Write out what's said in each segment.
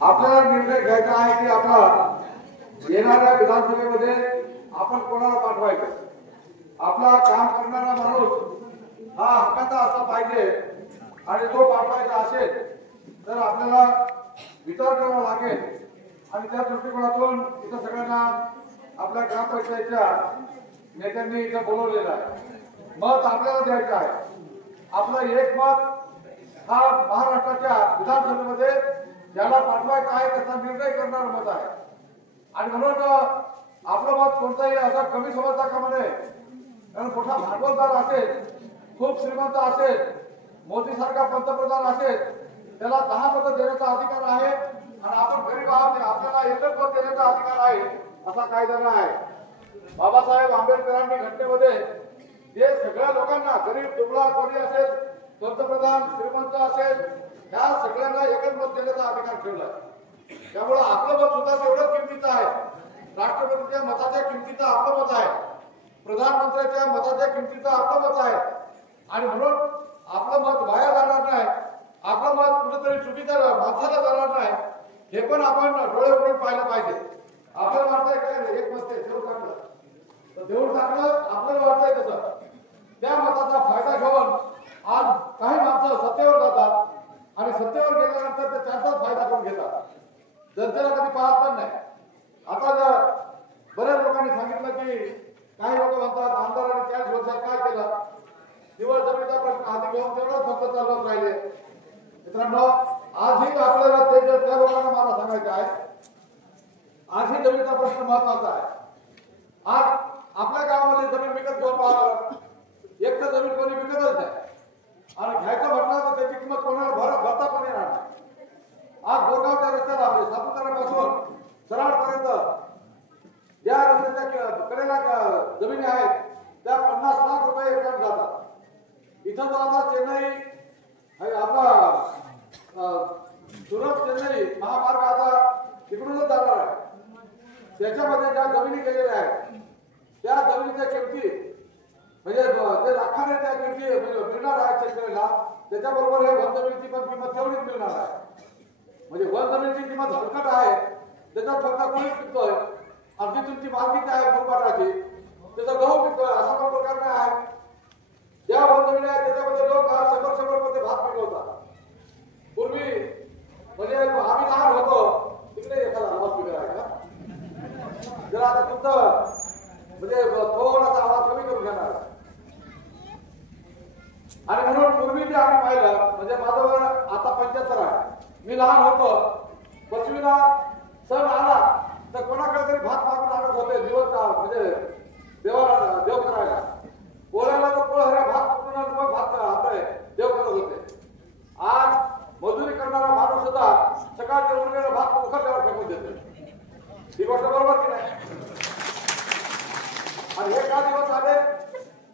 आपल्याला निर्णय घ्यायचा आहे की आपला येणाऱ्या विधानसभेमध्ये आपण कोणाला पाठवायचं। आपला काम करणारा माणूस हा हक्काचा असला पाहिजे आणि तो पाठवायचा असेल तर आपल्याला विचार करावा लागेल आणि त्या दृष्टिकोनातून इथं सगळ्यांना आपल्या ग्रामपंचायतच्या नेत्यांनी इथं बोलवलेलं आहे। मत आपल्याला द्यायचं आहे। आपलं एक मत हा महाराष्ट्राच्या विधानसभेमध्ये ज्याला पाठवायचा आहे त्याचा निर्णय करणारं मत आहे आणि म्हणून आपलं मत कोणताही असा कमी समजता कामा नये। कारण मोठा भागवतदार असेल, खूप श्रीमंत असेल, मोदी सारखा पंतप्रधान असेल त्याला 10 मतं देण्याचा अधिकार आहे आणि आपण गरीब आहोत आपल्याला एकच मत देण्याचा अधिकार आहे असा कायदा नाही। बाबासाहेब आंबेडकरांनी घटनेमध्ये जे सगळ्या लोकांना गरीब दुबळा कोणी असेल, पंतप्रधान श्रीमंत असेल या सगळ्यांना एकच मत देण्याचा अधिकार ठेवला। त्यामुळे आपलं मत सुद्धा तेवढंच किमतीचं आहे। राष्ट्रपतीच्या मताच्या किमतीचं आपलं मत आहे, प्रधानमंत्र्याच्या मताच्या किमतीचं आपलं मत आहे आणि म्हणून आपलं मत वाया जाणार नाही, आपलं मत कुठेतरी चुकीच्या माणसाला जाणार नाही हे पण आपण डोळे उघडून पाहिलं पाहिजे। आपल्याला वाटतंय काय एक मत देऊन टाकलं तर देऊन टाकलं आपल्याला वाटतंय तसं त्या मताचा फायदा घेऊन आज काही माणसं सत्तेवर जातात आणि सत्तेवर गेल्यानंतर ते त्यांचाच फायदा करून घेतात, जनतेला कधी पाहत पण नाही। आता जर बऱ्याच लोकांनी सांगितलं की काही लोक म्हणतात आमदारांनी 40 वर्षात काय केलं, निवड जमिनीचा प्रश्न हाती घेऊन तेवढंच फक्त चालवत राहिले। मित्रांनो आजही आपल्याला ते त्या लोकांना मला सांगायचं आहे, आजही जमिनीचा प्रश्न महत्वाचा आहे। आज आपल्या गावामध्ये जमीन विकत घेऊन पाहा, एक तर जमीन कोणी विकतच नाही आणि घ्यायचं म्हटलं तर त्याची किंमत कोणाला भरता पण येणार नाही। आज बोरगावच्या रस्त्याला आपले सापुताऱ्यापासून सराडपर्यंत ज्या रस्त्याच्या कडेला जमिनी आहेत त्या 50 लाख रुपये एकरात जातात। इथं जो आता चेन्नई आपला सुरत चेन्नई महामार्ग आता तिकडूनच जाणार आहे, त्याच्यामध्ये ज्या जमिनी गेलेल्या आहेत त्या जमिनीच्या किमती म्हणजे ते लाखाने त्या किमती मिळणार आहे शेतकऱ्याला, त्याच्याबरोबर हे वन जमिनीची पण किंमत तेवढीच मिळणार आहे। म्हणजे वन जमिनीची किंमत हलकट आहे, त्याच्यात फक्त कोणीच पिकतोय, अगदी तुमची मागणी काय आहे फुलपाटाची त्याचा गहू पिकतोय असा पण प्रकार नाही आहे। ज्या वन जमिनी आहेत त्याच्यामध्ये लोक 100 मध्ये भात पिकवतात। पूर्वी म्हणजे आम्ही लहान होतो तिकडे एखादा हॉस्पिटल आहे का जर आता तुमचं म्हणजे थोडासा आवाज कमी करून घेणार आणि म्हणून पूर्वी जे आम्ही पाहिलं म्हणजे माझं वय आता 75 आहे, मी लहान होतो 25ला सण आला तर कोणाकडे तरी भात मागून आणत होते दिवस म्हणजे देव करायला, पोळ्याला तर पोळ्या भात पकडून मग भात आपले देव करत होते। आज मजुरी करणारा माणूस सुद्धा सकाळच्या उरलेला भात उखडल्यावर फेकून देतो, ही गोष्ट बरोबर की नाही? आणि हे का दिवस आले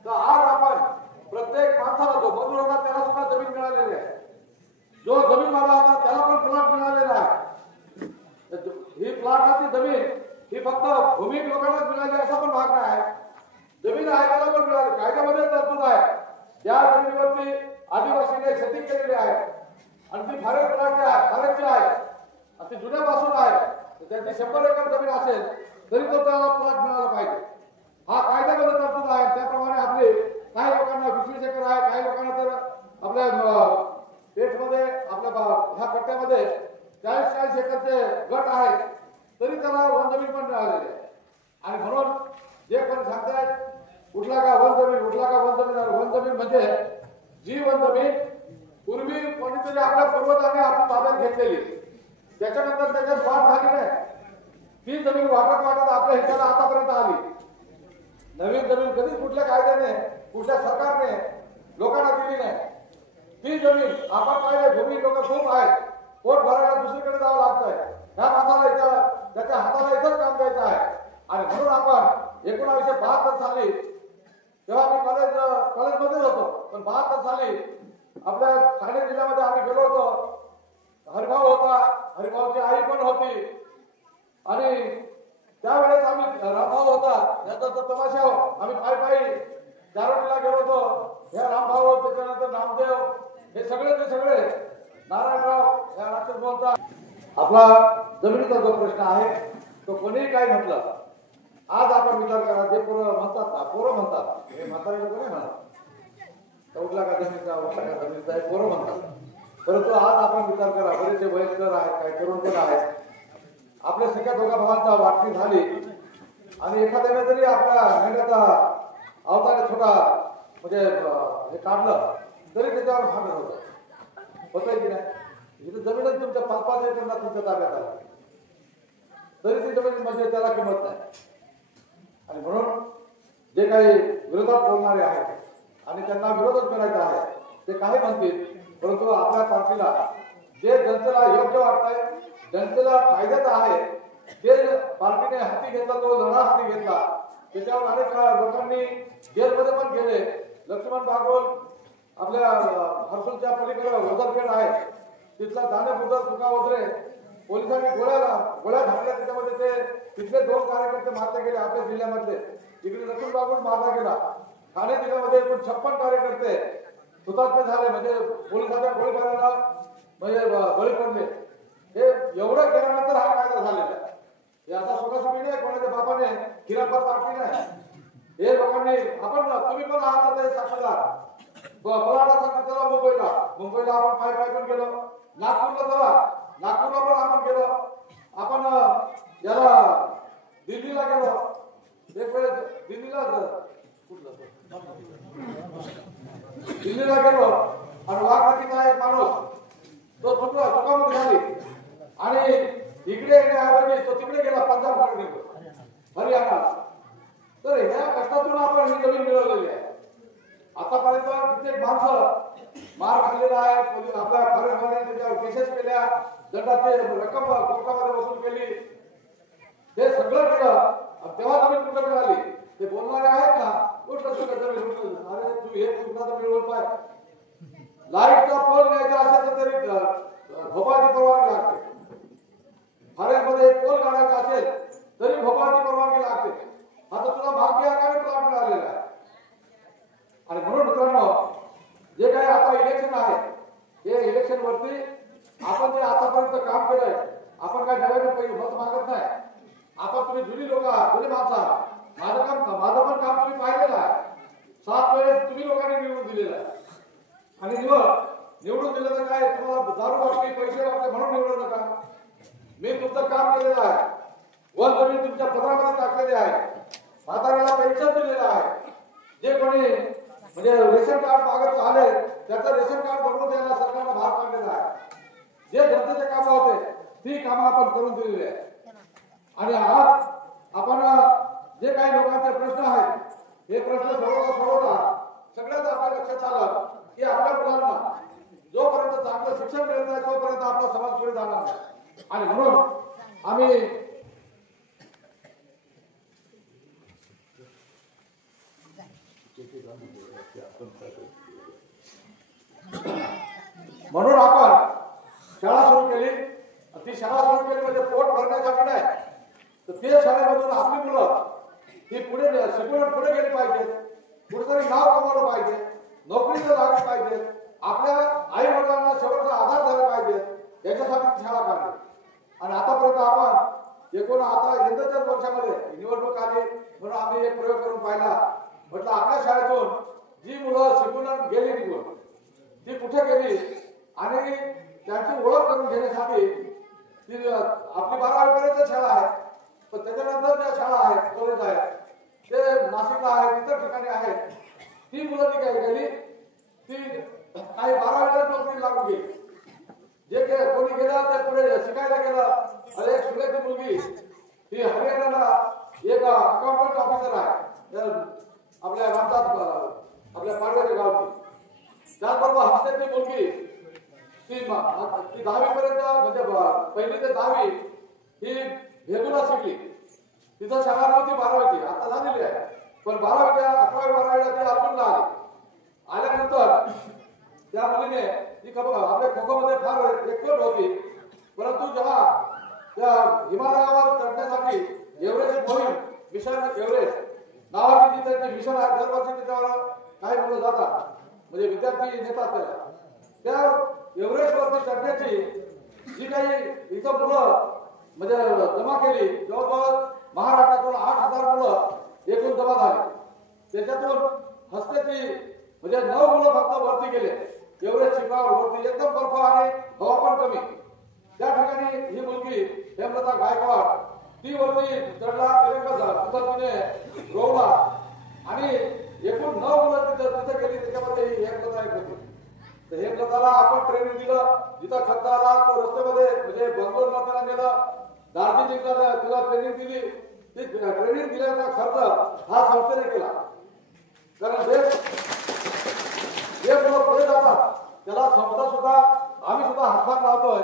तर आज आपण प्रत्येक माणसाला जो मजूर होता त्याला सुद्धा जमीन मिळालेली आहे, जो जमीन माला होता त्याला पण प्लॉट मिळालेला आहे। ही प्लॉटाची जमीन ही फक्त भूमी लोकांनाच मिळाली असा पण भाग नाही आहे, जमीन आहे त्याला पण मिळाली। कायद्यामध्ये तरतूद आहे ज्या जमिनीवरती आदिवासीने शेती केलेली आहे आणि ती फारेची आहे आणि ती जुन्यापासून आहे त्याची 100 एकर जमीन असेल तरी तो त्याला प्लॉट मिळाला पाहिजे, हा कायद्यामध्ये तरतूद आहे। त्याप्रमाणे आपले काही लोकांना 20 एकर आहे, काही लोकांना तर आपल्या पेठमध्ये आपल्या ह्या पट्ट्यामध्ये 40 एकरचे गट आहेत तरी त्याला वन जमीन पण मिळालेली आहे। आणि म्हणून जे पण सांगतायत कुठला का वन जमीन वन जमीन म्हणजे जी वन जमीन पूर्वी कोणीतरी आपल्या पूर्वजांनी आपण ताब्यात घेतलेली त्याच्यानंतर त्याच्यात वाढ झाली नाही, ती जमीन वाटत आपल्या हिच्याला आतापर्यंत आली। नवीन जमीन कधीच कुठल्या कायद्याने कुठल्या सरकारने लोकांना दिली नाही। ती जमीन आपण पाहिले भूमी लोक खूप आहेत, पोट भरायला दुसरीकडे जावं लागतंय, ह्या माणसाला त्याच्या हाताला इथंच काम द्यायचं आहे। आणि म्हणून आपण 1972 साली तेव्हा मी कॉलेजमध्येच होतो पण 72 साली आपल्या ठाणे जिल्ह्यामध्ये आम्ही गेलो होतो, हरिभाऊ होता, हरिभाऊची आई पण होती आणि त्यावेळेस आम्ही रामभाऊ होता याचा तमाशा आम्ही पायी चारोटीला गेलो होतो। हे रामभाऊ त्याच्यानंतर नामदेव हे सगळे नारायणराव या राक्षस बोलतात आपला जमिनीचा जो प्रश्न आहे तो कोणीही काय म्हटलं, आज आपण विचार करा, जे पोरं म्हणतात ना, पोरं म्हणतात, हे म्हातारे लोक नाही म्हणत, उठला का जमिनीचा, उठला का जमिनीचा, हे पोरं म्हणतात. परंतु आज आपण विचार करा, बरेचसे वयस्कर आहेत, काही तरुण पण आहेत, आपल्या सगळ्या दोघा भावांचा वाटणी झाली आणि एखाद्याने जरी आपल्या मेंढ्याचा अवतार छोटा म्हणजे हे काढलं तरी त्याच्यावर भांडण होतंय की नाही. इथे जमीनच तुमच्या 5-5 एकरला तुमच्या ताब्यात आला तरी ती जमीन म्हणजे त्याला किंमत नाही. आणि म्हणून जे काही विरोधात बोलणारे आहेत आणि त्यांना विरोधच करायचा आहे ते काही म्हणतील, परंतु आपल्या पार्टीला जे जनतेला योग्य वाटतंय, जनतेला फायद्याचं आहे ते पार्टीने हाती घेतला, तो लढा हाती घेतला. त्याच्यावर अनेक लोकांनी जेलमध्ये पण गेले. लक्ष्मण बागोल आपल्या हर्सूलच्या पलीकडे वजरखेड आहे, तिथला दानेबुद्ध तुका वगैरे पोलिसांनी गोळ्या घातल्या, त्याच्यामध्ये ते तिथले 2 कार्यकर्ते मारले गेले आपल्या जिल्ह्यामध्ये. इकडे लक्ष्मण बागोल मारला गेला. ठाणे जिल्ह्यामध्ये एकूण 56 कार्यकर्ते हुतात्मे झाले, म्हणजे पोलिसांच्या गोळीबाराला म्हणजे बळी पडले. हे एवढं केल्यानंतर हा कायदा झालेला आहे. याचा सुखासुखी नाही, कोणाच्या बापाने खिरापत पार्टी नाही. हे लोकांनी आपण तुम्ही पण आहात ते साक्षीदार. पलाटा सांगितलं मुंबईला आपण पाय पण गेलो, नागपूरला पण आपण गेलो, आपण याला दिल्लीला गेलो. एक वेळेस दिल्लीला गेलो आणि वाघाटीचा एक माणूस तो चुकामुक झाली आणि इकडे येण्याऐवजी तो तिकडे गेला पंजाबकडे हरियाणाला. तर ह्या कष्टातून आपण ही जमीन मिळवलेली आहे. आतापर्यंत कित्येक माणसं मार खाल्लेला आहे, पोलीस आपल्या फॉरेस्टवाल्यांनी त्याच्यावर केसेस केल्या, दंडाची रक्कम कोर्टामध्ये वसूल केली, हे सगळं केलं. तेव्हा जमीन कुठं मिळाली ते बोलणारे आहेत ना, कुठं जमीन. अरे तू हे कुठला तर मिळवून पाय. लाईटचा पोल न्यायचा असेल तरी भोपाळची परवानगी लागते. फॉरेस्टमध्ये एक पोल काढायचा असेल तरी भोपाळची परवानगी लागते. आता तुला मालकी हक्काने प्लॉट मिळालेला आहे. आणि म्हणून मित्रांनो, जे काही आता इलेक्शन आहे हे इलेक्शन वरती आपण जे आतापर्यंत काम केलंय, आपण काय नव्याने काही मत मागत नाही. आपण तुम्ही जुनी लोक आहात, जुनी माणसं आहात. माझं पण काम तुम्ही पाहिलेलं आहे. 7 वेळेस तुम्ही लोकांनी निवडून दिलेलं आहे. आणि निवडून दिलं तर काय तुम्हाला दारू वाटते, पैसे वाटते म्हणून निवडू नका. मी तुमचं काम केलेलं आहे. वर जमीन तुमच्या पत्रामध्ये टाकलेली आहे. म्हाताऱ्याला पेन्शन दिलेलं आहे. जे कोणी म्हणजे रेशन कार्ड मागत आले त्याचं रेशन कार्ड बनवून द्यायला सरकारला भार पाडलेला आहे. जे जनतेचे कामं होते ती कामं आपण करून दिलेली आहे. आणि आज आपण जे काही लोकांचे प्रश्न आहेत हे प्रश्न सोडवता सगळ्यात आपल्या लक्षात आलं की आपल्या मुलांना जोपर्यंत चांगलं शिक्षण मिळत नाही तोपर्यंत आपला समाज पुढे जाणार नाही. आणि म्हणून आम्ही आपण शाळा सुरू केली. ती शाळा सुरू केली म्हणजे पोट भरण्यासाठी नाही, तर ते शाळेमधून आपली मुलं ही पुढे शिकून पुढे गेली पाहिजे, कुठेतरी नाव कमवलं पाहिजे, नोकरीला लागली पाहिजे, आपल्या आई वडिलांना शेवटचा आधार झाला पाहिजे, याच्यासाठी शाळा काढली. आणि आतापर्यंत आपण आता यंदाच्या वर्षामध्ये निवडणूक आली म्हणून आम्ही एक प्रयोग करून पाहिला. म्हटलं आपल्या शाळेतून जी मुलं शिकून गेली निघून ती कुठे गेली आणि त्यांची ओळख करून घेण्यासाठी ती आपली 12वी पर्यंत शाळा आहे, पण त्याच्यानंतर ज्या शाळा आहेत, कॉलेज आहेत, ते नाशिकला आहेत, इतर ठिकाणी आहेत. ती मुलं ती काय गेली, ती काही 12वीला नोकरी लागून गेली. जे कोणी गेलं ते पुढे शिकायला गेलं. अरे एक सुलेची मुलगी ती हरियाणाला एक अकाउंटंट ऑफिसर आहे, आपल्या रामदास आपल्या पाडव्याच्या गावची. त्याचबरोबर हस्त्याची मुलगी ती 10वी पर्यंत म्हणजे 1ली ते 10वी ही हेतूला शिकली. तिथं शाळा नव्हती 12वीची, आता झालेली आहे. पण 12वीच्या 11वी 12वीला ती अर्जुनला आली. आल्यानंतर त्या मुलीने ती आपल्या खो खो मध्ये फार एक्सपर्ट होती. परंतु जेव्हा त्या हिमालयावर चढण्यासाठी एव्हरेस्ट मोहीम मिशन एव्हरेस्ट नावाची जी त्यांची मिशन आहे, दरवर्षी त्याच्यावर काही मुलं जातात, म्हणजे विद्यार्थी नेतात त्याला. त्या एव्हरेस्ट वरती चढण्याची जी काही इथं मुलं म्हणजे जमा केली. जवळजवळ महाराष्ट्रातून 8,000 मुलं एकूण जमा झाले. त्याच्यातून हस्तेची म्हणजे 9 मुलं फक्त वरती गेले. एवढे शिखरावर वरती एकदम बर्फ आणि हवा पण कमी. त्या ठिकाणी ही मुलगी हेमलता गायकवाड ती वरती चढला, तिरंगा पद्धतीने रोवला आणि एकूण 9 मुलं तिथे गेली. त्याच्यामध्ये ही हेमलता एक होती. तर हेमलताला आपण ट्रेनिंग दिलं. जिथं खड्डा आला तो रस्त्यामध्ये म्हणजे बंगलोर ला नेलं, दार्जिलिंगला तिला ट्रेनिंग दिली. ती ट्रेनिंग दिल्याचा खर्च हा संस्थेने केला. कारण जे मुलं पुढे जातात त्याला संस्था सुद्धा आम्ही सुद्धा हातभार लावतोय.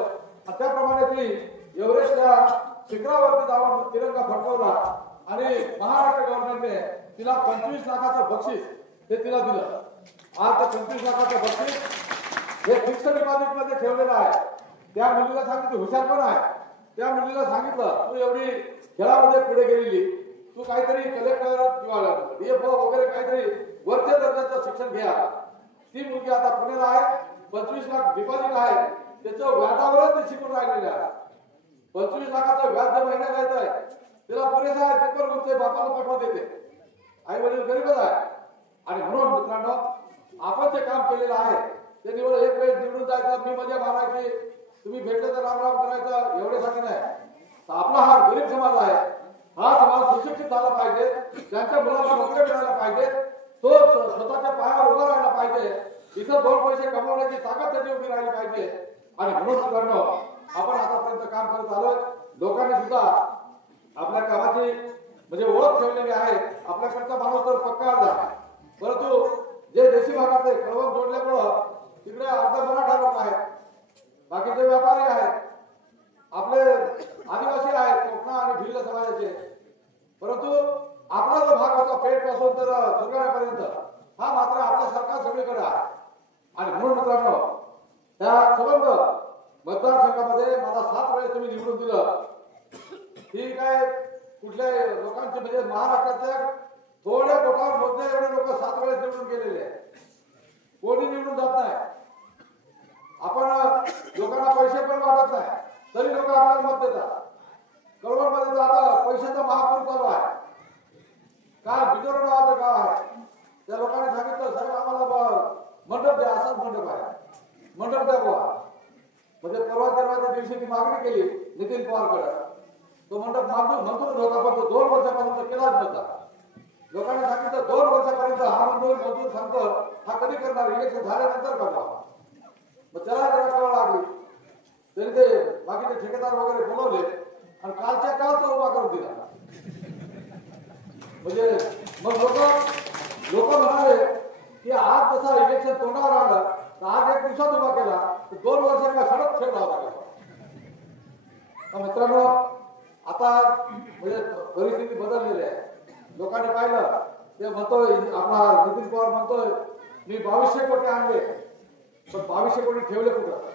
त्याप्रमाणे ती एव्हरेस्टच्या शिखरावरती जाऊन तिरंगा फडकवला आणि महाराष्ट्र गव्हर्नमेंटने तिला 25 लाखाचं बक्षीस ते तिला दिलं. आज ते 25 लाखाचं बक्षीस हे फिक्स डिपॉझिट मध्ये ठेवलेलं आहे. त्या मुलीला सांगितलं, हुशार पण आहे, त्या मुलीला सांगितलं तू एवढी खेळामध्ये पुढे गेलेली, तू काहीतरी कलेक्टर किंवा डीएफओ वगैरे काहीतरी वरच्या दर्जाचं शिक्षण घ्या. ती मुलगी आता पुण्याला आहे. 25 लाख डिपॉझिट आहे. त्याचं व्याजावरच ती शिकून राहिलेली आहे. 25 लाखाचं व्याज जर महिन्याला येत आहे तिला पुरेसा आहे. पेपर गुरुचे बापाला पाठवा देते. आई वडील गरीबच आहे. आणि म्हणून मित्रांनो आपण जे काम केलेलं आहे ते निवड एक वेळ निवडून जायचं, मी मजा मारायची, तुम्ही भेटले तर राम राम करायचं एवढ्यासाठी नाही. तर आपला हा गरीब समाज आहे. हा समाज सुशिक्षित झाला पाहिजे. त्यांच्या मुलाला नोकरी मिळायला पाहिजे. तो स्वतःच्या पायावर उभा राहायला पाहिजे. इथं 2 पैसे कमवण्याची ताकद त्याची उभी राहिली पाहिजे. आणि म्हणून मित्रांनो आपण आतापर्यंत काम करत आलोय. लोकांनी सुद्धा आपल्या कामाची म्हणजे ओळख ठेवलेली आहे. आपल्याकडचा माणूस तर पक्का अर्धा, परंतु जे देशी भागातले कळवण जोडल्यामुळं तिकडे अर्धा मराठा लोक आहेत, बाकीचे व्यापारी आहेत, आपले आदिवासी आहेत, कोकणा आणि भिल्ल समाजाचे. परंतु आपला जो भाग होता पेठ पासून तर सुरगाण्यापर्यंत हा मात्र आपल्यासारखा सगळीकडे आहे. आणि म्हणून मित्रांनो त्या संबंध मतदारसंघामध्ये मला 7 वेळेस तुम्ही निवडून दिलं. ही काय कुठल्या लोकांचे म्हणजे महाराष्ट्राच्या थोड्या लोकांवर मोजणे एवढे लोक 7 वेळेस निवडून गेलेले आहेत. कोणी निवडून जात नाही. आपण लोकांना पैसे पण वाटत नाही तरी लोक आपल्याला मत देतात. कळवणमध्ये आता पैशाचा महापूर चालू आहे. काय बिजोरा नावाचं गाव आहे, त्या लोकांनी सांगितलं साहेब आम्हाला मंडप द्या. असाच मंडप आहे, मंडप द्या बुवा. म्हणजे परवाच्या दिवशी ती मागणी केली नितीन पवारकडे. तो मंडप मंजूर होता पण तो 2 वर्षापासून केलाच नव्हता. लोकांनी सांगितलं 2 वर्षापर्यंत हा मंजूर सांगतो हा कधी करणार, इलेक्शन झाल्यानंतर करणार. मग त्याला जरा कळ लागली तरी ते बाकीचे ठेकेदार वगैरे बोलवले आणि कालच्या काल तो उभा करून दिला. म्हणजे मग लोक म्हणाले की आज जसा इलेक्शन तोंडावर आलं तर आज 1 दिवसात उभा केला तर 2 वर्षांना सडक ठेवला होता. मित्रांनो आता म्हणजे परिस्थिती बदललेली आहे. लोकांनी पाहिलं ते म्हणतोय आपला नितीन पवार म्हणतोय मी 2200 कोटी आणले, पण 2200 कोटी ठेवले कुठं?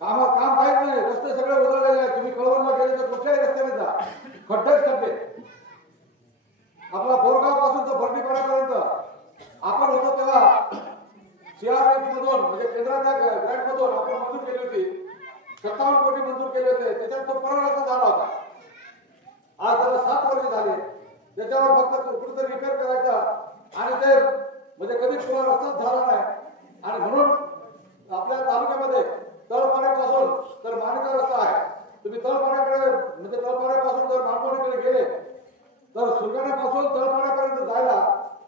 काम काहीच नाही. रस्ते सगळे बदललेले आहेत. तुम्ही कळवणला गेले तर कुठल्याही रस्त्याने जा, खड्डेच खड्डे. आपला बोरगाव पासून तर भरडीपाड्यापर्यंत आपण होतो तेव्हा सीआरएफ मधून म्हणजे केंद्राच्या ग्रँट मधून आपण मंजूर केली होती. 57 कोटी मंजूर केले होते. त्याच्यात तो परवाना झाला होता. आज त्याला 7 वर्ष झाले. त्याच्यावर फक्त कुठेतरी रिपेअर करायचा आणि ते म्हणजे कधी पुरा रस्ताच झाला नाही. आणि म्हणून आपल्या तालुक्यामध्ये तळपाड्यापासून तर माणिका रस्ता आहे. तुम्ही तळपाड्याकडे म्हणजे तळपाड्यापासून जर माणकोडीकडे गेले तर सुरगाण्यापासून तळपाड्यापर्यंत जायला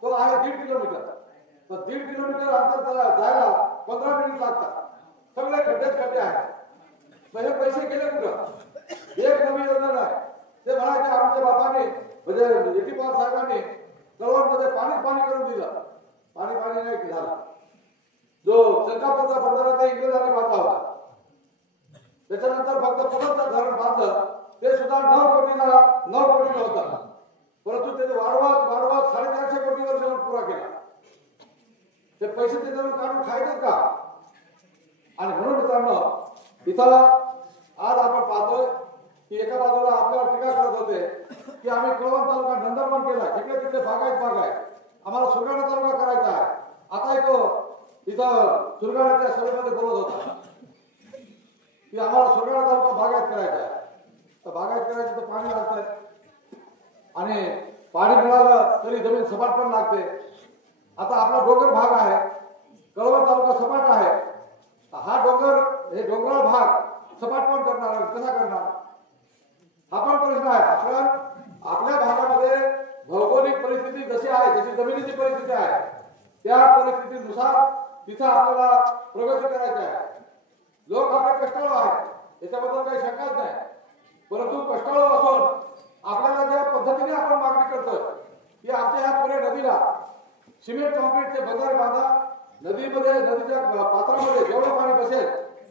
तो आहे 1.5 किलोमीटर. तर 1.5 किलोमीटर अंतर त्याला जायला 15 मिनिट लागतात. सगळे खड्डेच खड्डे आहेत. हे पैसे गेले कुठं? एक नवी योजना नाही. ते म्हणायचे आमच्या बापाने म्हणजे एटी पवार साहेबांनी कळवणमध्ये पाणी करून दिलं. पाणी नाही झालं. जो शंकापूरचा बंधारा त्या इंग्रजांनी बांधला होता. त्याच्यानंतर फक्त पुण्याचं धरण बांधलं ते सुद्धा 9 कोटीला होतं. परंतु त्याने वाढवत 450 कोटीवर जाऊन पुरा केला. ते पैसे त्याच्यावर काढून खायचेच का? आणि म्हणून मित्रांनो इथं आज आपण पाहतोय की एका बाजूला आपल्यावर टीका करत होते की आम्ही कळवण तालुका नंदनवन केला, जिकडे तिकडे भाग आहे, आम्हाला सुरगाणा तालुका करायचा आहे. आता तो इथं सुरगाण्याच्या सभेमध्ये बोलत होता की आम्हाला सुरगाणा तालुका भागायत करायचा. करायचं तर पाणी लागतंय आणि पाणी मिळालं तरी जमीन सपाट पण लागते. आता आपला डोंगर भाग आहे, कळवण तालुका सपाट आहे. हा डोंगर हे डोंगराळ भाग सपाट पण करणार कसा करणार हा पण प्रश्न आहे. आपण आपल्या भागामध्ये भौगोलिक परिस्थिती जशी आहे, जशी जमिनीची परिस्थिती आहे त्या परिस्थितीनुसार तिथं आपल्याला प्रगती करायची आहे. लोक आपले कष्टाळू आहेत याच्याबद्दल काही शंकाच नाही, परंतु कष्टाळू असून आपल्याला ज्या पद्धतीने आपण मागणी करतोय की आमच्या ह्या पुणे नदीला सिमेंट कॉन्क्रीटचे बंधारे बांधा, नदीमध्ये नदीच्या पात्रामध्ये जेवढं पाणी बसेल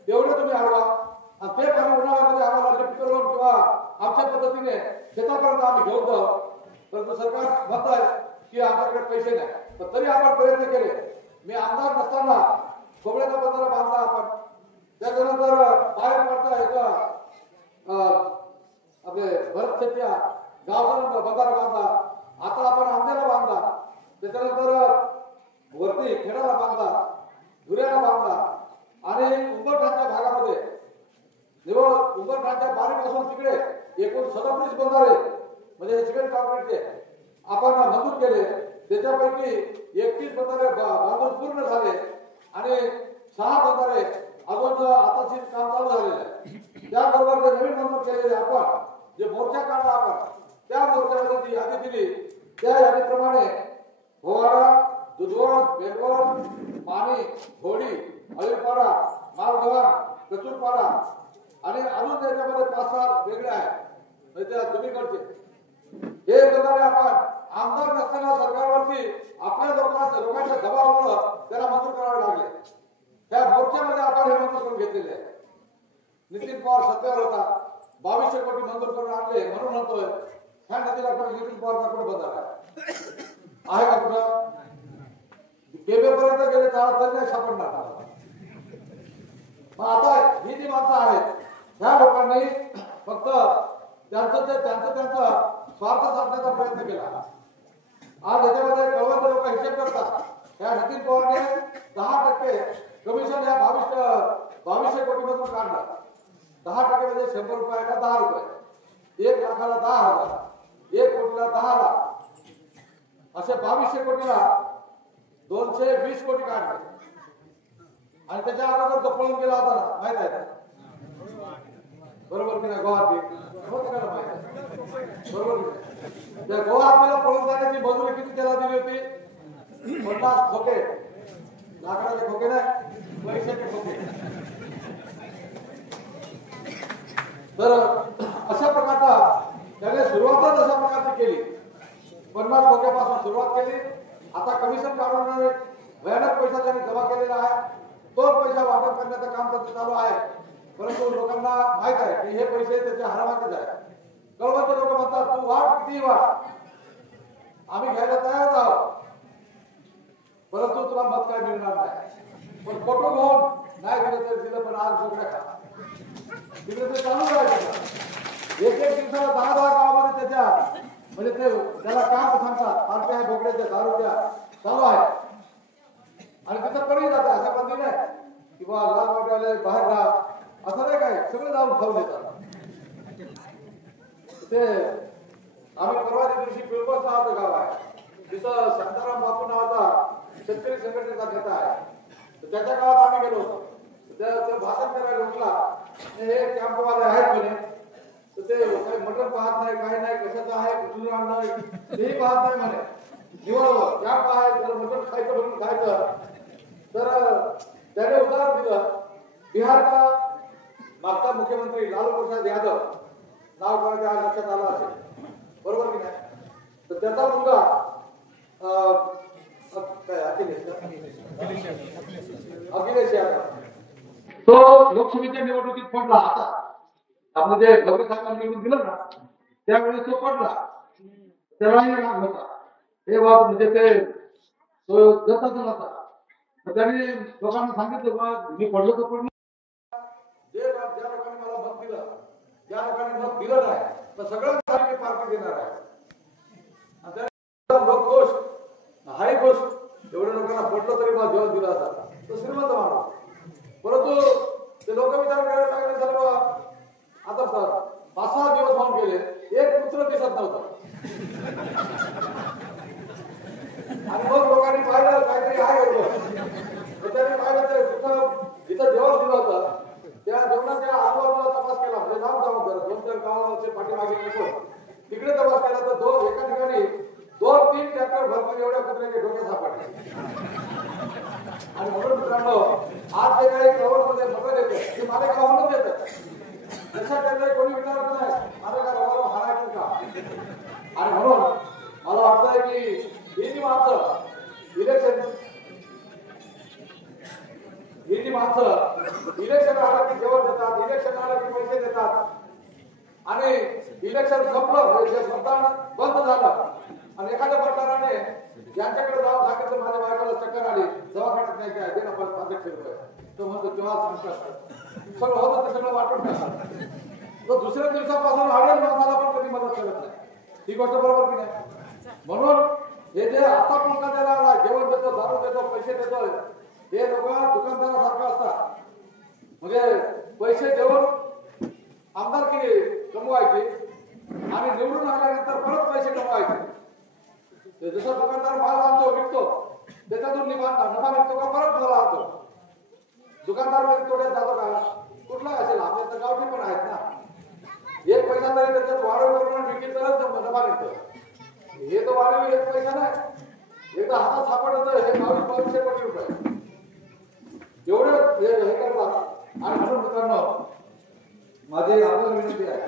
तेवढं तुम्ही अडवा आणि ते पाणी उन्हाळ्यामध्ये आम्हाला लिफ्ट करून किंवा आमच्या पद्धतीने शेतापर्यंत आम्ही घेऊन जाऊ. परंतु सरकार म्हणत आहे की आमच्याकडे पैसे नाही, पण तरी आपण प्रयत्न केले. मी आमदार नसताना खोबळ्याचा बंधारा बांधला आपण, त्याच्यानंतर बाहेर पडता एका आपले भरत शेट्या गावचा बंधारा बांधला, आता आपण आंब्याला बांधला, त्याच्यानंतर वरती खेडाला बांधला, धुऱ्याला बांधला आणि उंबरठाणच्या भागामध्ये निवळ उंबरठाणच्या बारीपासून तिकडे एकूण 37 बंधारे म्हणजे सिमेंट कॉन्क्रीटचे आपण मंजूर केले. त्याच्यापैकी 31 बंधारे बांधून पूर्ण झाले आणि 6 बंधारे अजून आताची काम चालू झालेलं आहे. त्याबरोबर जे नवीन मंजूर केलेले आपण जे मोर्चा काढला आपण त्या मोर्चामध्ये जी यादी दिली त्या यादीप्रमाणे होवारा, दुधवड, बेलवड, पाणी, घोडी, अळीपाडा, मालगव्हाण, कचूरपाडा आणि अजून त्याच्यामध्ये 5-6 वेगळे आहेत त्या तुम्हीकडचे. हे बंधारे आपण आमदार नसताना सरकारवरती आपल्या लोकांच्या दबावामुळे त्याला मंजूर करावे लागले. त्या मोर्चामध्ये आपण हे मंजूर करून घेतलेले आहे. नितीन पवार सत्तेवर होता, 2200 कोटी मंजूर करून आणले म्हणून म्हणतोय ह्या नदीला कुठे नितीन पवारचा कुठे बंधारा आहे का? कुठं केबेपर्यंत गेले तरी नाही सापडणार. मग आता ही जी माणसं आहेत ह्या लोकांनी फक्त त्यांचा स्वार्थ साधण्याचा प्रयत्न केला. आज याच्यामध्ये कळवणचे लोक हिशेब करतात त्या नितीन पवारने 10% कमिशन या 2200 कोटी मधून काढलं. 10% म्हणजे 100 रुपयाला 10 रुपये, 1 लाखाला 10,000, 1 कोटीला 10 लाख असे 2200 कोटीला 220 कोटी काढले. आणि त्याच्या अगोदर तो पळून गेला होता ना, माहित आहे का? बरोबर की नाही? गोवाहाटी बरोबर. त्या गोवाहाटीला पळून जाण्याची मजुरी किती त्याला दिली होती? 50 खोके, लाकडाचे खोके नाही, पैशाचे खोके. तर अशा प्रकारचा त्याने सुरुवातच अशा प्रकारची केली. 50 खोक्यापासून सुरुवात केली. आता कमिशन काढून भयानक पैसा त्यांनी जमा केलेला आहे. तो पैसा वापर करण्याचं काम त्याचं चालू आहे. परंतु लोकांना माहित आहे की हे पैसे त्याच्या हरामातच आहे. कळवणचे लोक म्हणतात तू वाट किती वाट, आम्ही घ्यायला तयार आहोत, परंतु तुला मत काय मिळणार नाही. पण फोटो घेऊन नाही दिलं तर दिलं, पण आज बोकड्या खा तिकडे ते चालू राहायचं. एक दिवसाला 10 गावामध्ये त्याच्या म्हणजे ते त्याला काम सांगतात पार्ट्या बोकड्याच्या दारूच्या चालू आहे आणि तिथं कधी जातं. असं बंदी नाही किंवा लाल वाट्याले बाहेर राहा असं नाही, काय सगळं जाऊन खाऊन येतात. ते आम्ही परवाच्या दिवशी पिळबस नावाचं गाव आहे, तिथं शांताराम बापू नावाचा शेतकरी संघटनेचा नेता आहे. त्याच्या गावात आम्ही गेलो होतो. त्या भाषण करायला उठला, हे कॅम्पवाले आहेत म्हणे, तर ते काही मटण पाहत नाही, काही नाही, कशाचं आहे, कुठून आणलं तेही पाहत नाही म्हणे. निवड कॅम्प आहे तर मटण खायचं म्हणून खायचं. तर त्याने उदाहरण दिलं, बिहारचा मागचा मुख्यमंत्री लालू प्रसाद यादव नाव कोणाच्या लक्षात आलं असेल, बरोबर की नाही? तर त्याचा मुलगा अखिलेश यादव तो लोकसभेच्या निवडणुकीत पडला. आता आपण जे गौरी साहेबांनी निवडून दिलं ना त्यावेळेस तो पडला, त्यालाही राग होता. हे बाब म्हणजे ते तो जसा होता. त्यांनी लोकांना सांगितलं मी पडलो तर पडलो, ज्या लोकांनी मला मत दिलं, ज्या लोकांनी मत दिलं नाही तर सगळ्यांसाठी मी पार्टी देणार आहे. दोष हाही गोष्ट एवढ्या लोकांना पडलं तरी मला जेवण दिला असता तो श्रीमंत माणूस. परंतु ते लोक विचार करायला लागले सर्व आता 5-6 दिवस होऊन गेले नसून तिकडे तपास केला तर एका ठिकाणी 2-3 ट्रॅक्टर भरपूर एवढ्या कुत्र्याचे डोके सापडले. आणि म्हणून मित्रांनो आज जे काही कव्हरमध्ये मदत येते ती मालकाला म्हणून देतं. जशा त्यांना कोणी विचारत नाही मालका रवाला हारायचं का. आणि म्हणून मला वाटतंय की ही जी माणसं इलेक्शन आलं की जेवण देतात, इलेक्शन आलं की पैसे देतात आणि इलेक्शन संपलं मतदान बंद झालं आणि एखाद्या मतदाराने यांच्याकडे जाऊन सांगितलं माझ्या बायकोला चक्कर आली दवाखान्यात न्यायचं आहे दे ना 500 रुपये. तो म्हणतो तेव्हा सांगतात सगळं होतं ते सगळं वाटून टाकतात. तो दुसऱ्या दिवसापासून आडेल माणसाला पण कधी मदत करत नाही. ही गोष्ट बरोबर की नाही. म्हणून हे जे आता मुलगा त्याला जेवण देतो दारू देतो पैसे देतो हे लोक दुकानदारासारखं असतात. म्हणजे पैसे देऊन आमदारकी कमवायची आणि निवडून आल्यानंतर परत पैसे कमवायचे. जसं दुकानदार माल आणतो विकतो त्याच्यातून नफा निघतो का परत मला आणतो. दुकानदार तोड्यात जातो का कुठला असेल आपल्या तर गावठी पण आहेत ना. एक पैसा तरी त्याच्यात वाढव करून विक्री तरच नफा निघतो. हे तर वाढव एक पैसा नाही हे तर हातात सापडत हे गावठी 500 कोटी रुपये एवढे हे करतात. आणि म्हणून मित्रांनो माझी आपल्याला विनंती आहे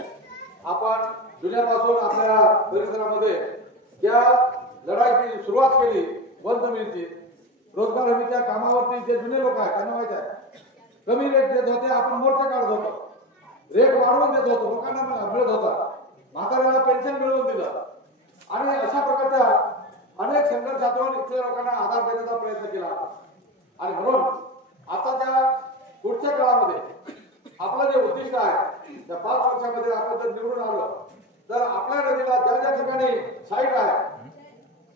आपण जुन्यापासून आपल्या परिसरामध्ये ज्या लढाईची सुरुवात केली वन जमिनीची रोजगार हमीच्या कामावरती जे जुने लोक आहेत त्यांना माहित आहे कमी रेट देत होते आपण मोर्चा काढत होतो रेट वाढवून देत होतो लोकांना मिळत होता म्हाताऱ्याला पेन्शन मिळवून दिलं आणि अशा प्रकारच्या अनेक संघर्षातून इथल्या लोकांना आधार देण्याचा प्रयत्न केला. आणि म्हणून आताच्या पुढच्या काळामध्ये आपलं जे उद्दिष्ट आहे त्या 5 वर्षामध्ये आपण जर निवडून आलो तर आपल्या नदीला ज्या ज्या ठिकाणी साईट आहे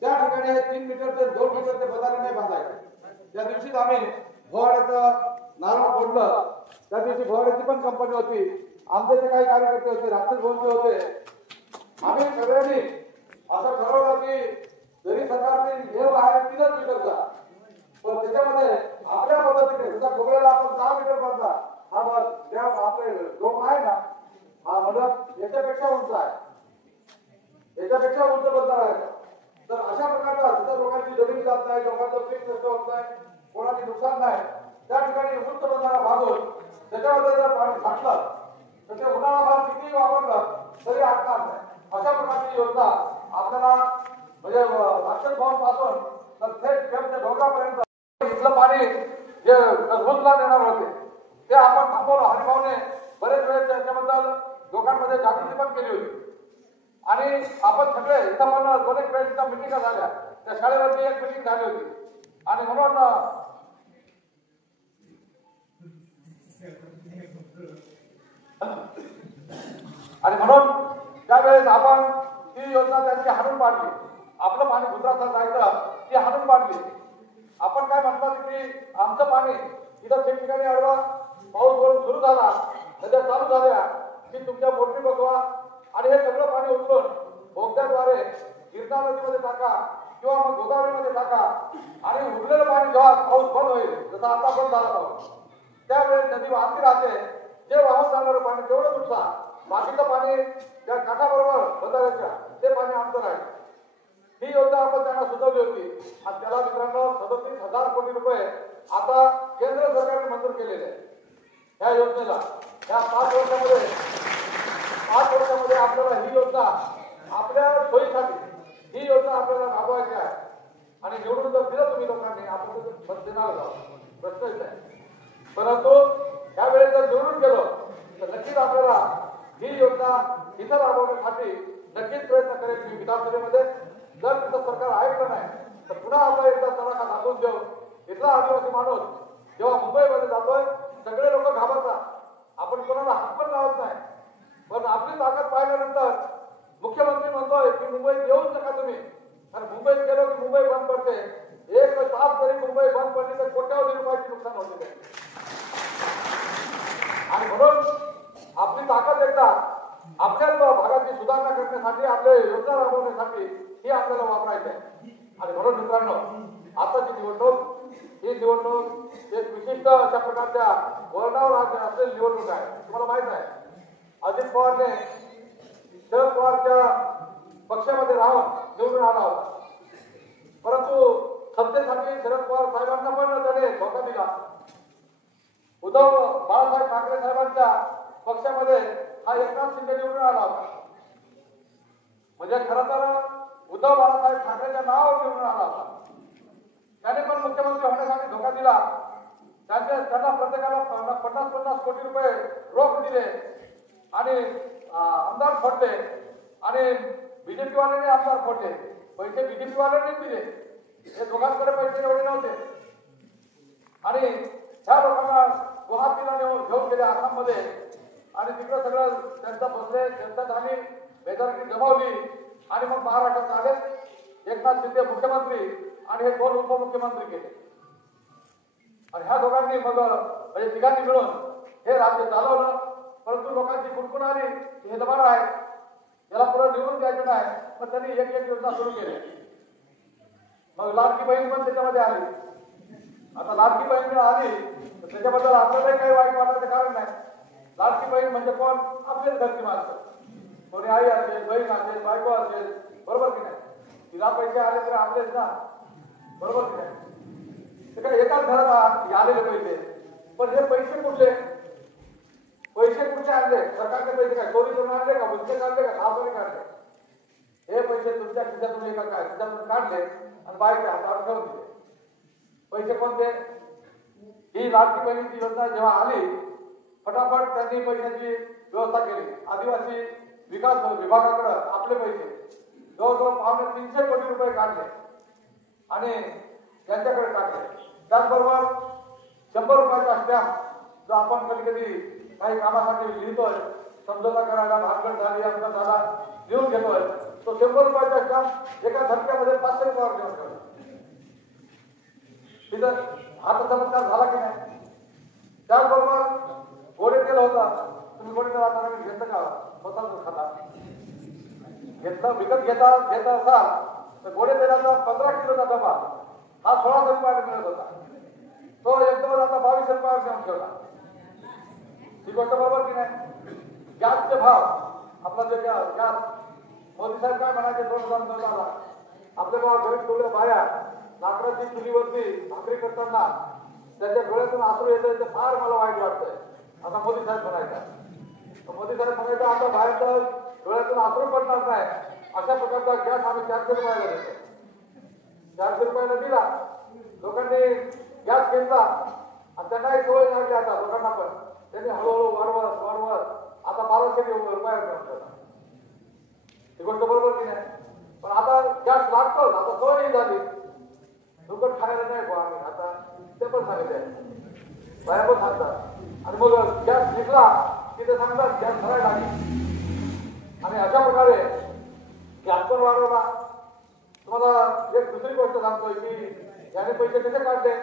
त्या ठिकाणी 3 मीटरचे 2 मीटरचे बंधारे नाही बांधायचे. त्या दिवशी आम्ही भोवाड्याचं नारळ फोडलं त्या दिवशी भोवाड्याची पण कंपनी होती आमचे जे काही कार्यकर्ते होते राक्षस भवनचे होते. आम्ही सगळ्यांनी असं ठरवलं की जरी सरकारने नियम आहे 3 मीटरचा पण त्याच्यामध्ये आपल्या पद्धतीने जसा गोगळ्याला आपण 6 मीटर बांधला हा त्या आपले डोम आहे ना हा मदत याच्यापेक्षा उंच आहे याच्यापेक्षा उंच बंधार आहे. तर अशा प्रकारचा जिथं लोकांची जमीन जात नाही लोकांचं पीक नष्ट होत नाही कोणाची नुकसान नाही त्या ठिकाणी उंच बंधारा बांधून त्याच्यामध्ये जर पाणी साठलं तर ते उन्हाळाभर किती वापरलं तरी अडणार नाही. अशा प्रकारची योजना आपल्याला म्हणजे राक्षस भवन पासून तर थेट केमच्या डोंगरापर्यंत इथलं पाणी जे कसबुजला देणार होते ते आपण थांबवलं. हरिभाऊने बरेच वेळेस त्याच्याबद्दल लोकांमध्ये जागृती पण केली होती आणि आपण सगळे इथं पण 2-1 वेळेस मिटिंगा झाल्या त्या शाळेवरती एक मिटिंग झाली होती. आणि म्हणून त्यावेळेस आपण ती योजना त्यांची हाणून पाडली. आपलं पाणी गुजरातला जायचं ती हाणून पाडली. आपण काय म्हणतात की आमचं पाणी इथं ठिकठिकाणी अडवा पाऊस पडून सुरू झाला नद्या चालू झाल्या की तुमच्या मोटरी बसवा आणि हे सगळं पाणी उचलून बोगद्याद्वारे गिरणा नदीमध्ये टाका किंवा मग गोदावरीमध्ये टाका आणि उरलेलं पाणी जेव्हा पाऊस बंद होईल जसा आता बंद झाला पाऊस त्यावेळेस नदी वाहती राहते जे वाहून जाणारं पाणी तेवढं नुकसान बाकीचं पाणी त्या काठाबरोबर बंधाऱ्याच्या ते पाणी आमचं राहील. ही योजना आपण त्यांना सुचवली होती आणि त्याला मित्रांनो 37,000 कोटी रुपये आता केंद्र सरकारने मंजूर केलेले आहे. या योजनेला या 5 वर्षामध्ये आपल्याला ही योजना आपल्या सोयीसाठी ही योजना आपल्याला राबवायची आहे. आणि निवडून जर दिलं तुम्ही लोकांनी आपण देणार प्रश्नच नाही. परंतु त्यावेळेस जर निवडून गेलो तर नक्कीच आपल्याला ही योजना इथं राबवण्यासाठी नक्कीच प्रयत्न करेल. मी विधानसभेमध्ये जर तिथं सरकार ऐकलं नाही तर पुन्हा आपण एकदा तडाखा दाखवून देऊ. इथला आदिवासी माणूस जेव्हा मुंबईमध्ये जातोय सगळे लोक घाबरतात. आपण कोणाला हात पण लावत नाही पण आपली ताकद पाहिल्यानंतर मुख्यमंत्री म्हणतोय की मुंबईत येऊच नका तुम्ही आणि मुंबईत गेलो की मुंबई बंद पडते. 1 तास जरी मुंबई बंद पडली तर कोट्यावधी रुपयाची नुकसान होते. आणि म्हणून आपली ताकद एकदा आपल्याच भागाची सुधारणा करण्यासाठी आपल्या योजना राबवण्यासाठी ही आपल्याला वापरायची आहे. आणि म्हणून मित्रांनो आताची ही निवडणूक एक विशिष्ट अशा प्रकारच्या वर्णावर असलेली निवडणूक आहे. तुम्हाला माहित आहे अजित पवारने शरद पवारच्या पक्षामध्ये राहून निवडून आला होता. परंतु सत्तेसाठी शरद पवार साहेबांना पण त्याने धोका दिला. उद्धव बाळासाहेब ठाकरे साहेबांच्या पक्षामध्ये हा एकनाथ शिंदे निवडून आला होता. म्हणजे खरं तर उद्धव बाळासाहेब ठाकरेच्या नावावर निवडून आला होता. त्याने पण मुख्यमंत्री होण्यासाठी धोका दिला. त्यांना प्रत्येकाला 50-50 कोटी रुपये रोख दिले आणि आमदार फोडले आणि बीजेपी वाल्यांनी आमदार फोडले. पैसे बीजेपी वाल्यांनी दिले. हे दोघांकडे पैसे एवढे नव्हते. आणि ह्या लोकांना गुवाहाटीला घेऊन गेले आसाममध्ये आणि तिकडे सगळं त्यांचा बसले, जनता झाली, बेजारगी जमावली आणि मग महाराष्ट्रात आले. एकनाथ शिंदे मुख्यमंत्री आणि हे 2 उपमुख्यमंत्री केले. आणि ह्या दोघांनी मग म्हणजे तिघांनी मिळून हे राज्य चालवलं. परंतु लोकांची कुणकुण आली की हे दबाण आहे, याला पुढे निवडून द्यायचं नाही. पण त्यांनी एक योजना सुरू केली. मग लाडकी बहीण पण त्याच्यामध्ये आली. आता लाडकी बहीण आली तर त्याच्याबद्दल आपल्यालाही काही वाईट वाटायचं कारण नाही. लाडकी बहीण म्हणजे कोण? आपलेच घरची माणसं. कोणी आई असेल, बहीण असेल, बायको असेल, बरोबर की नाही? तिला पैसे आले तर आपलेच ना, बरोबर की नाही? ते काय एकाच घरात आलेले पैसे. पण हे पैसे कुठले? पैसे कुठे आणले? सरकारचे पैसे काय चोरी करून आणले का? मुंचे काढले का? खासदारी काढले? हे पैसे तुमच्या खिशातून एका काय खिशातून काढले आणि बाईच्या हातावर ठेवून दिले. पैसे कोणते? ही लाडकी बहिणीची योजना जेव्हा आली फटाफट त्यांनी पैशाची व्यवस्था केली. आदिवासी विकास विभागाकडे आपले पैसे जवळजवळ 350 कोटी रुपये काढले आणि त्यांच्याकडे टाकले. त्याचबरोबर 100 रुपयाचा स्टॅम्प जो आपण कधी कधी काही कामासाठी लिहितोय, समजोता करायला भानगड झाली, अपघात झाला, लिहून घेतोय, तो 100 रुपयाचा स्टॅम्प एका धक्क्यामध्ये 500 रुपयावर घेऊन ठेवला. तिथं हा चमत्कार झाला की नाही? त्याचबरोबर गोडे तेल होता. तुम्ही गोडे तेल आता घेतलं का? स्वतःच खाता घेतलं, विकत घेत असाल तर गोडे तेलाचा 15 किलोचा डबा हा 1600 रुपयाला मिळत होता. तो एकदम आता 2200 रुपयावर घेऊन ठेवला. ही गोष्ट बरोबर की नाही? गॅसचे भाव, आपला जे गॅस मोदी साहेब काय म्हणायचे 2014ला आपल्या गावात गरीब टोळ्या बाया लाकडाची चुलीवरती भाकरी करताना त्याच्या डोळ्यातून आसरू येतोय ते फार मला वाईट वाटतंय. आता मोदी साहेब म्हणायचा, मोदी साहेब म्हणायचं आता बाहेरच्या डोळ्यातून आसरू पडणार नाही अशा प्रकारचा गॅस आम्ही 400 रुपयाला देतो. 400 रुपयाला दिला. लोकांनी गॅस घेतला आणि त्यांनाही सवय लागली. आता लोकांना पण त्यांनी हळूहळू वाढवत आता 1200 रुपयावर घेऊन ठेवला. ही गोष्ट बरोबर की नाही? पण आता गॅस लागतो, आता सवय झाली. दुकट खायला नाही गो आम्ही आता ते पण सांगितले, बाया पण सांगतात. आणि मग गॅस निघला की ते सांगतात गॅस भरायला लागली. आणि अशा प्रकारे गॅस पण वाढवला. तुम्हाला एक दुसरी गोष्ट सांगतोय की याने पैसे कसे काढले.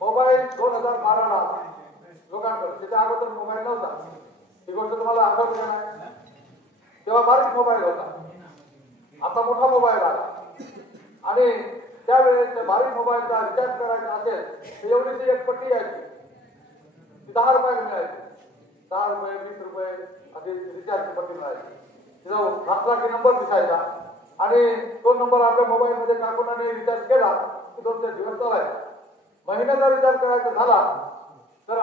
मोबाईल 2012ला लोकांकडे, त्याच्या अगोदर मोबाईल नव्हता. ही गोष्ट तुम्हाला आठवते का नाही? तेव्हा बारीक मोबाईल होता, आता मोठा मोबाईल आला. आणि त्यावेळेस बारीक मोबाईलचा रिचार्ज करायचा असेल तर एवढीशी एक पट्टी यायची, ती 10 रुपयाला मिळायची. 10 रुपये 20 रुपये अशी रिचार्जची पट्टी मिळायची. तिचा घातला की नंबर दिसायचा आणि तो नंबर आपल्या मोबाईलमध्ये टाकून आणि रिचार्ज केला की 2-3 दिवस चालायचा. महिन्याचा रिचार्ज करायचा झाला तर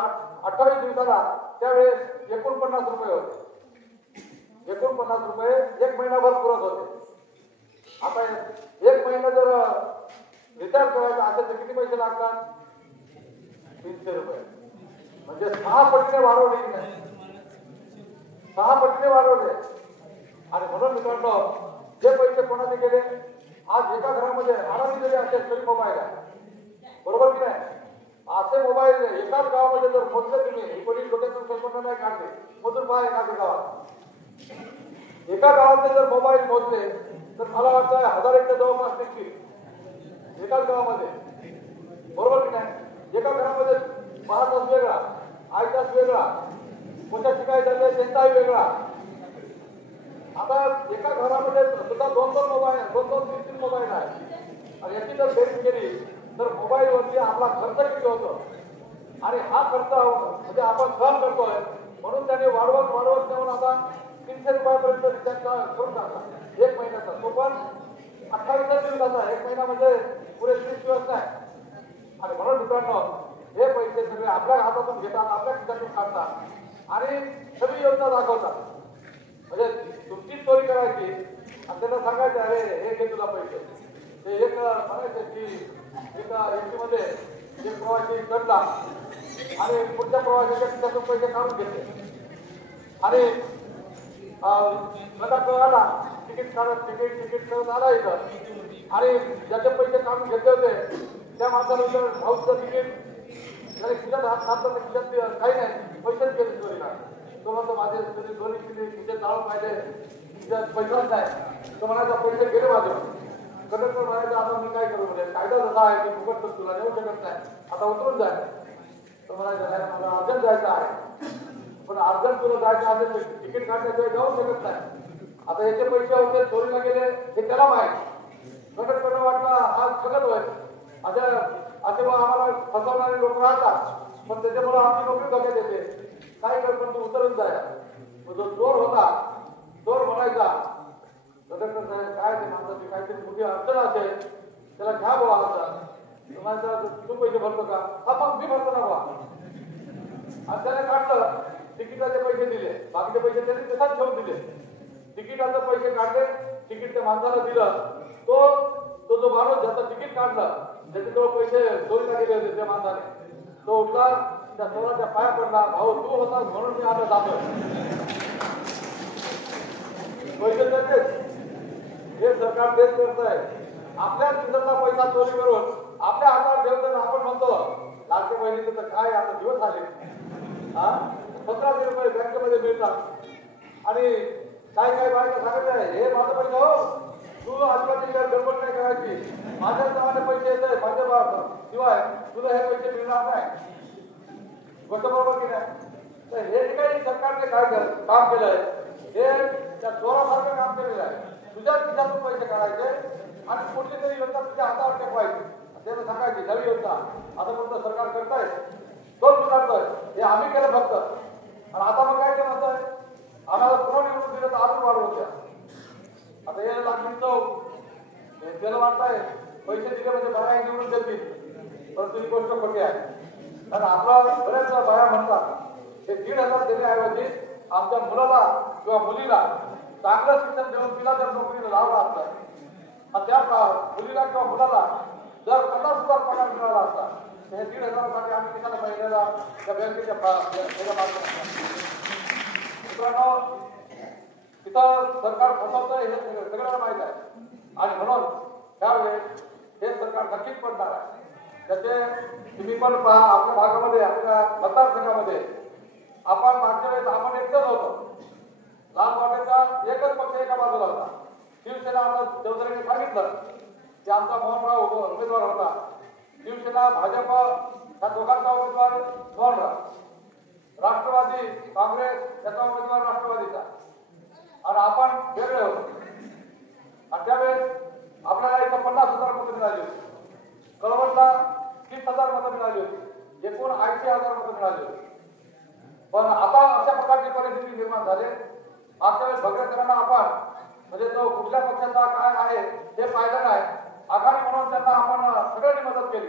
28 दिवसाला त्यावेळेस 49 रुपये होते. 49 रुपये 1 महिनाभर पुरत होते. आता 1 महिना जर रिचार्ज करायचा असेल तर किती पैसे लागतात? 300 रुपये. म्हणजे 6 पटीने वाढवले की नाही? 6 पटीने वाढवले. आणि म्हणून मित्रांनो जे पैसे कोणाने गेले, आज एका घरामध्ये आरामी जरी असेल तरी मोबाईल आहे, बरोबर की नाही? असे मोबाईल एकाच गावामध्ये जर मोजले तुम्ही, कोणी डोक्यातून कल्पना नाही काढली, मधून पहा एखाद्या गावात, एका गावातले जर मोबाईल मोजले तर मला वाटतं 1000च्या जवळपास निघतील एकाच गावामध्ये, बरोबर की नाही? एका घरामध्ये 12 तास वेगळा, 8 तास वेगळा, कोणत्या ठिकाणी झाले त्यांचाही वेगळा. आता एका घरामध्ये सुद्धा 2-2 मोबाईल, 2-2, 3-3 मोबाईल आहे. आणि याची जर बेरीज केली तर मोबाईलवरती आपला खर्च किती होतो आणि हा खर्च म्हणजे आपण सहन करतोय म्हणून त्याने वाढवत म्हणून आता 300 रुपयापर्यंत रिचार्ज करून टाकला 1 महिन्याचा. तो पण 28 दिवसाचा, 1 महिना म्हणजे पुरे 30 दिवस नाही. आणि म्हणून मित्रांनो हे पैसे सगळे आपल्या हातातून घेतात, आपल्या खिशातून काढतात आणि सगळी योजना दाखवतात. म्हणजे तुमची चोरी करायची आणि त्यांना सांगायचं अरे हे घे तुला पैसे. ते एक म्हणायचं की एका एसटीमध्ये एक प्रवासी चढला आणि पुढच्या प्रवाशाच्या खिशातून पैसे काढून घेतले आणि आला तिकीट करत आला इथं आणि ज्याचे पैसे काढून घेतले होते त्या माणसाला भाऊचं तिकीट त्याने खिशात हात घातला तर खिशात काही नाही, पैसेच गेले चोरीला. तो म्हणतो माझे दोन्ही खिशात जाळून पाहिजे, खिशात पैसाच नाही. तो म्हणायचा पैसे गेले माझे. कंडक्टर म्हणायचं आता मी काय करू, म्हणजे कायदा जसा आहे की फुकट तर तुला नेऊ शकत नाही, आता उतरून जाय. तो म्हणायचं नाही मला अर्जंट जायचं आहे, पण अर्जंट तुला जायचं असेल तिकीट काढल्याशिवाय जाऊ शकत नाही. आता याचे पैसे होते चोरीला गेले हे त्याला माहिती. कंडक्टरला वाटला हा सगळं होय असे आम्हाला फसवणारे लोक राहतात, पण त्याच्यामुळे आमची नोकरी धोक्यात येते. काय कर पण तू उतरून जाय. जो चोर होता चोर म्हणायचा कंडक्टर साहेब काय ते माणसाची काहीतरी मोठी अडचण असेल त्याला घ्या बुवा आता. म्हणायचा तू पैसे भरतो का? हा मग मी भरतो ना बुवा. आणि त्याने काढलं, तिकिटाचे पैसे दिले, बाकीचे पैसे त्याने तसाच ठेवून दिले. तिकिटाचे पैसे काढले, तिकीट त्या माणसाला दिलं. तो जो माणूस ज्याचं तिकीट काढलं ज्याच्याजवळ पैसे चोरीला गेले होते त्या माणसाने, तो उठला त्या चोराच्या पाया पडला, भाऊ तू होता म्हणून मी आता जातोय. पैसे देतेच हे सरकार तेच करत आहे. आपल्या खिशातला पैसा चोरी करून आपल्या हातात ठेवतो. आपण म्हणतो लाडके बहिणीचे तर काय आता दिवस आले, 1500 रुपये बँकेमध्ये मिळतात आणि काय बायका सांगत आहे हे माझं पैसे हो तू आजकालची गडबड नाही करायची, माझ्या नावाने पैसे येत आहे माझ्या शिवाय तुला हे पैसे मिळणार नाही. गोष्ट बरोबर की नाही? तर हे काही सरकारने काय काम केलंय हे त्या चोरासारखं काम केलेलं आहे. तुझ्या खिशातून पैसे काढायचे आणि कुठली तरी योजना तुझ्या हातावर टेकवायची, त्याला सांगायची नवी योजना आतापर्यंत सरकार करताय तो सुधारतोय हे आम्ही केलं फक्त. आणि आता मग काय केलं म्हणतोय आम्हाला पुन्हा निवडून दिलं तर अजून वाढवून द्या. आता हे लागतील त्याला वाटतंय पैसे दिले म्हणजे बाया निवडून देतील, परंतु ही गोष्ट खोटी आहे. कारण आपला बऱ्याच बाया म्हणतात हे 1,500 देण्याऐवजी आमच्या मुलाला किंवा मुलीला चांगलं शिक्षण देऊन तिला जर नोकरीला लावला असता आणि त्या मुलीला किंवा मुलाला जर 50,000 पगार मिळाला असता तर हे 1,500 साठी आम्ही कशाला महिन्याला त्या बँकेच्या मित्रांनो तिथं सरकार फसवतंय हे सगळ्यांना माहित आहे. आणि म्हणून त्यावेळेस हे सरकार नक्कीच पडणार आहे. त्याचे तुम्ही पण पहा आपल्या भागामध्ये आपल्या मतदारसंघामध्ये आपण मागच्या वेळेस आपण एकच होतो. लाल वाटेचा एकच पक्ष एका बाजूला होता. शिवसेना आता चौधरीने सांगितलं की आमचा मोहनराव उमेदवार होता. शिवसेना भाजप या दोघांचा उमेदवार मोहनराव, राष्ट्रवादी काँग्रेस याचा उमेदवार राष्ट्रवादीचा आणि आपण वेगळे होतो. आणि त्यावेळेस आपल्याला इथं 50,000 मतं मिळाली होती, कळवणला 30,000 मतं मिळाली होती, एकूण 80,000 मतं मिळाली होती. पण आता अशा प्रकारची परिस्थिती निर्माण झाली. मागच्या वेळेस भगरेसरांना आपण म्हणजे तो कुठल्या पक्षाचा काय आहे ते पाहिलं नाही, आघाडी म्हणून त्यांना आपण सगळ्यांनी मदत केली.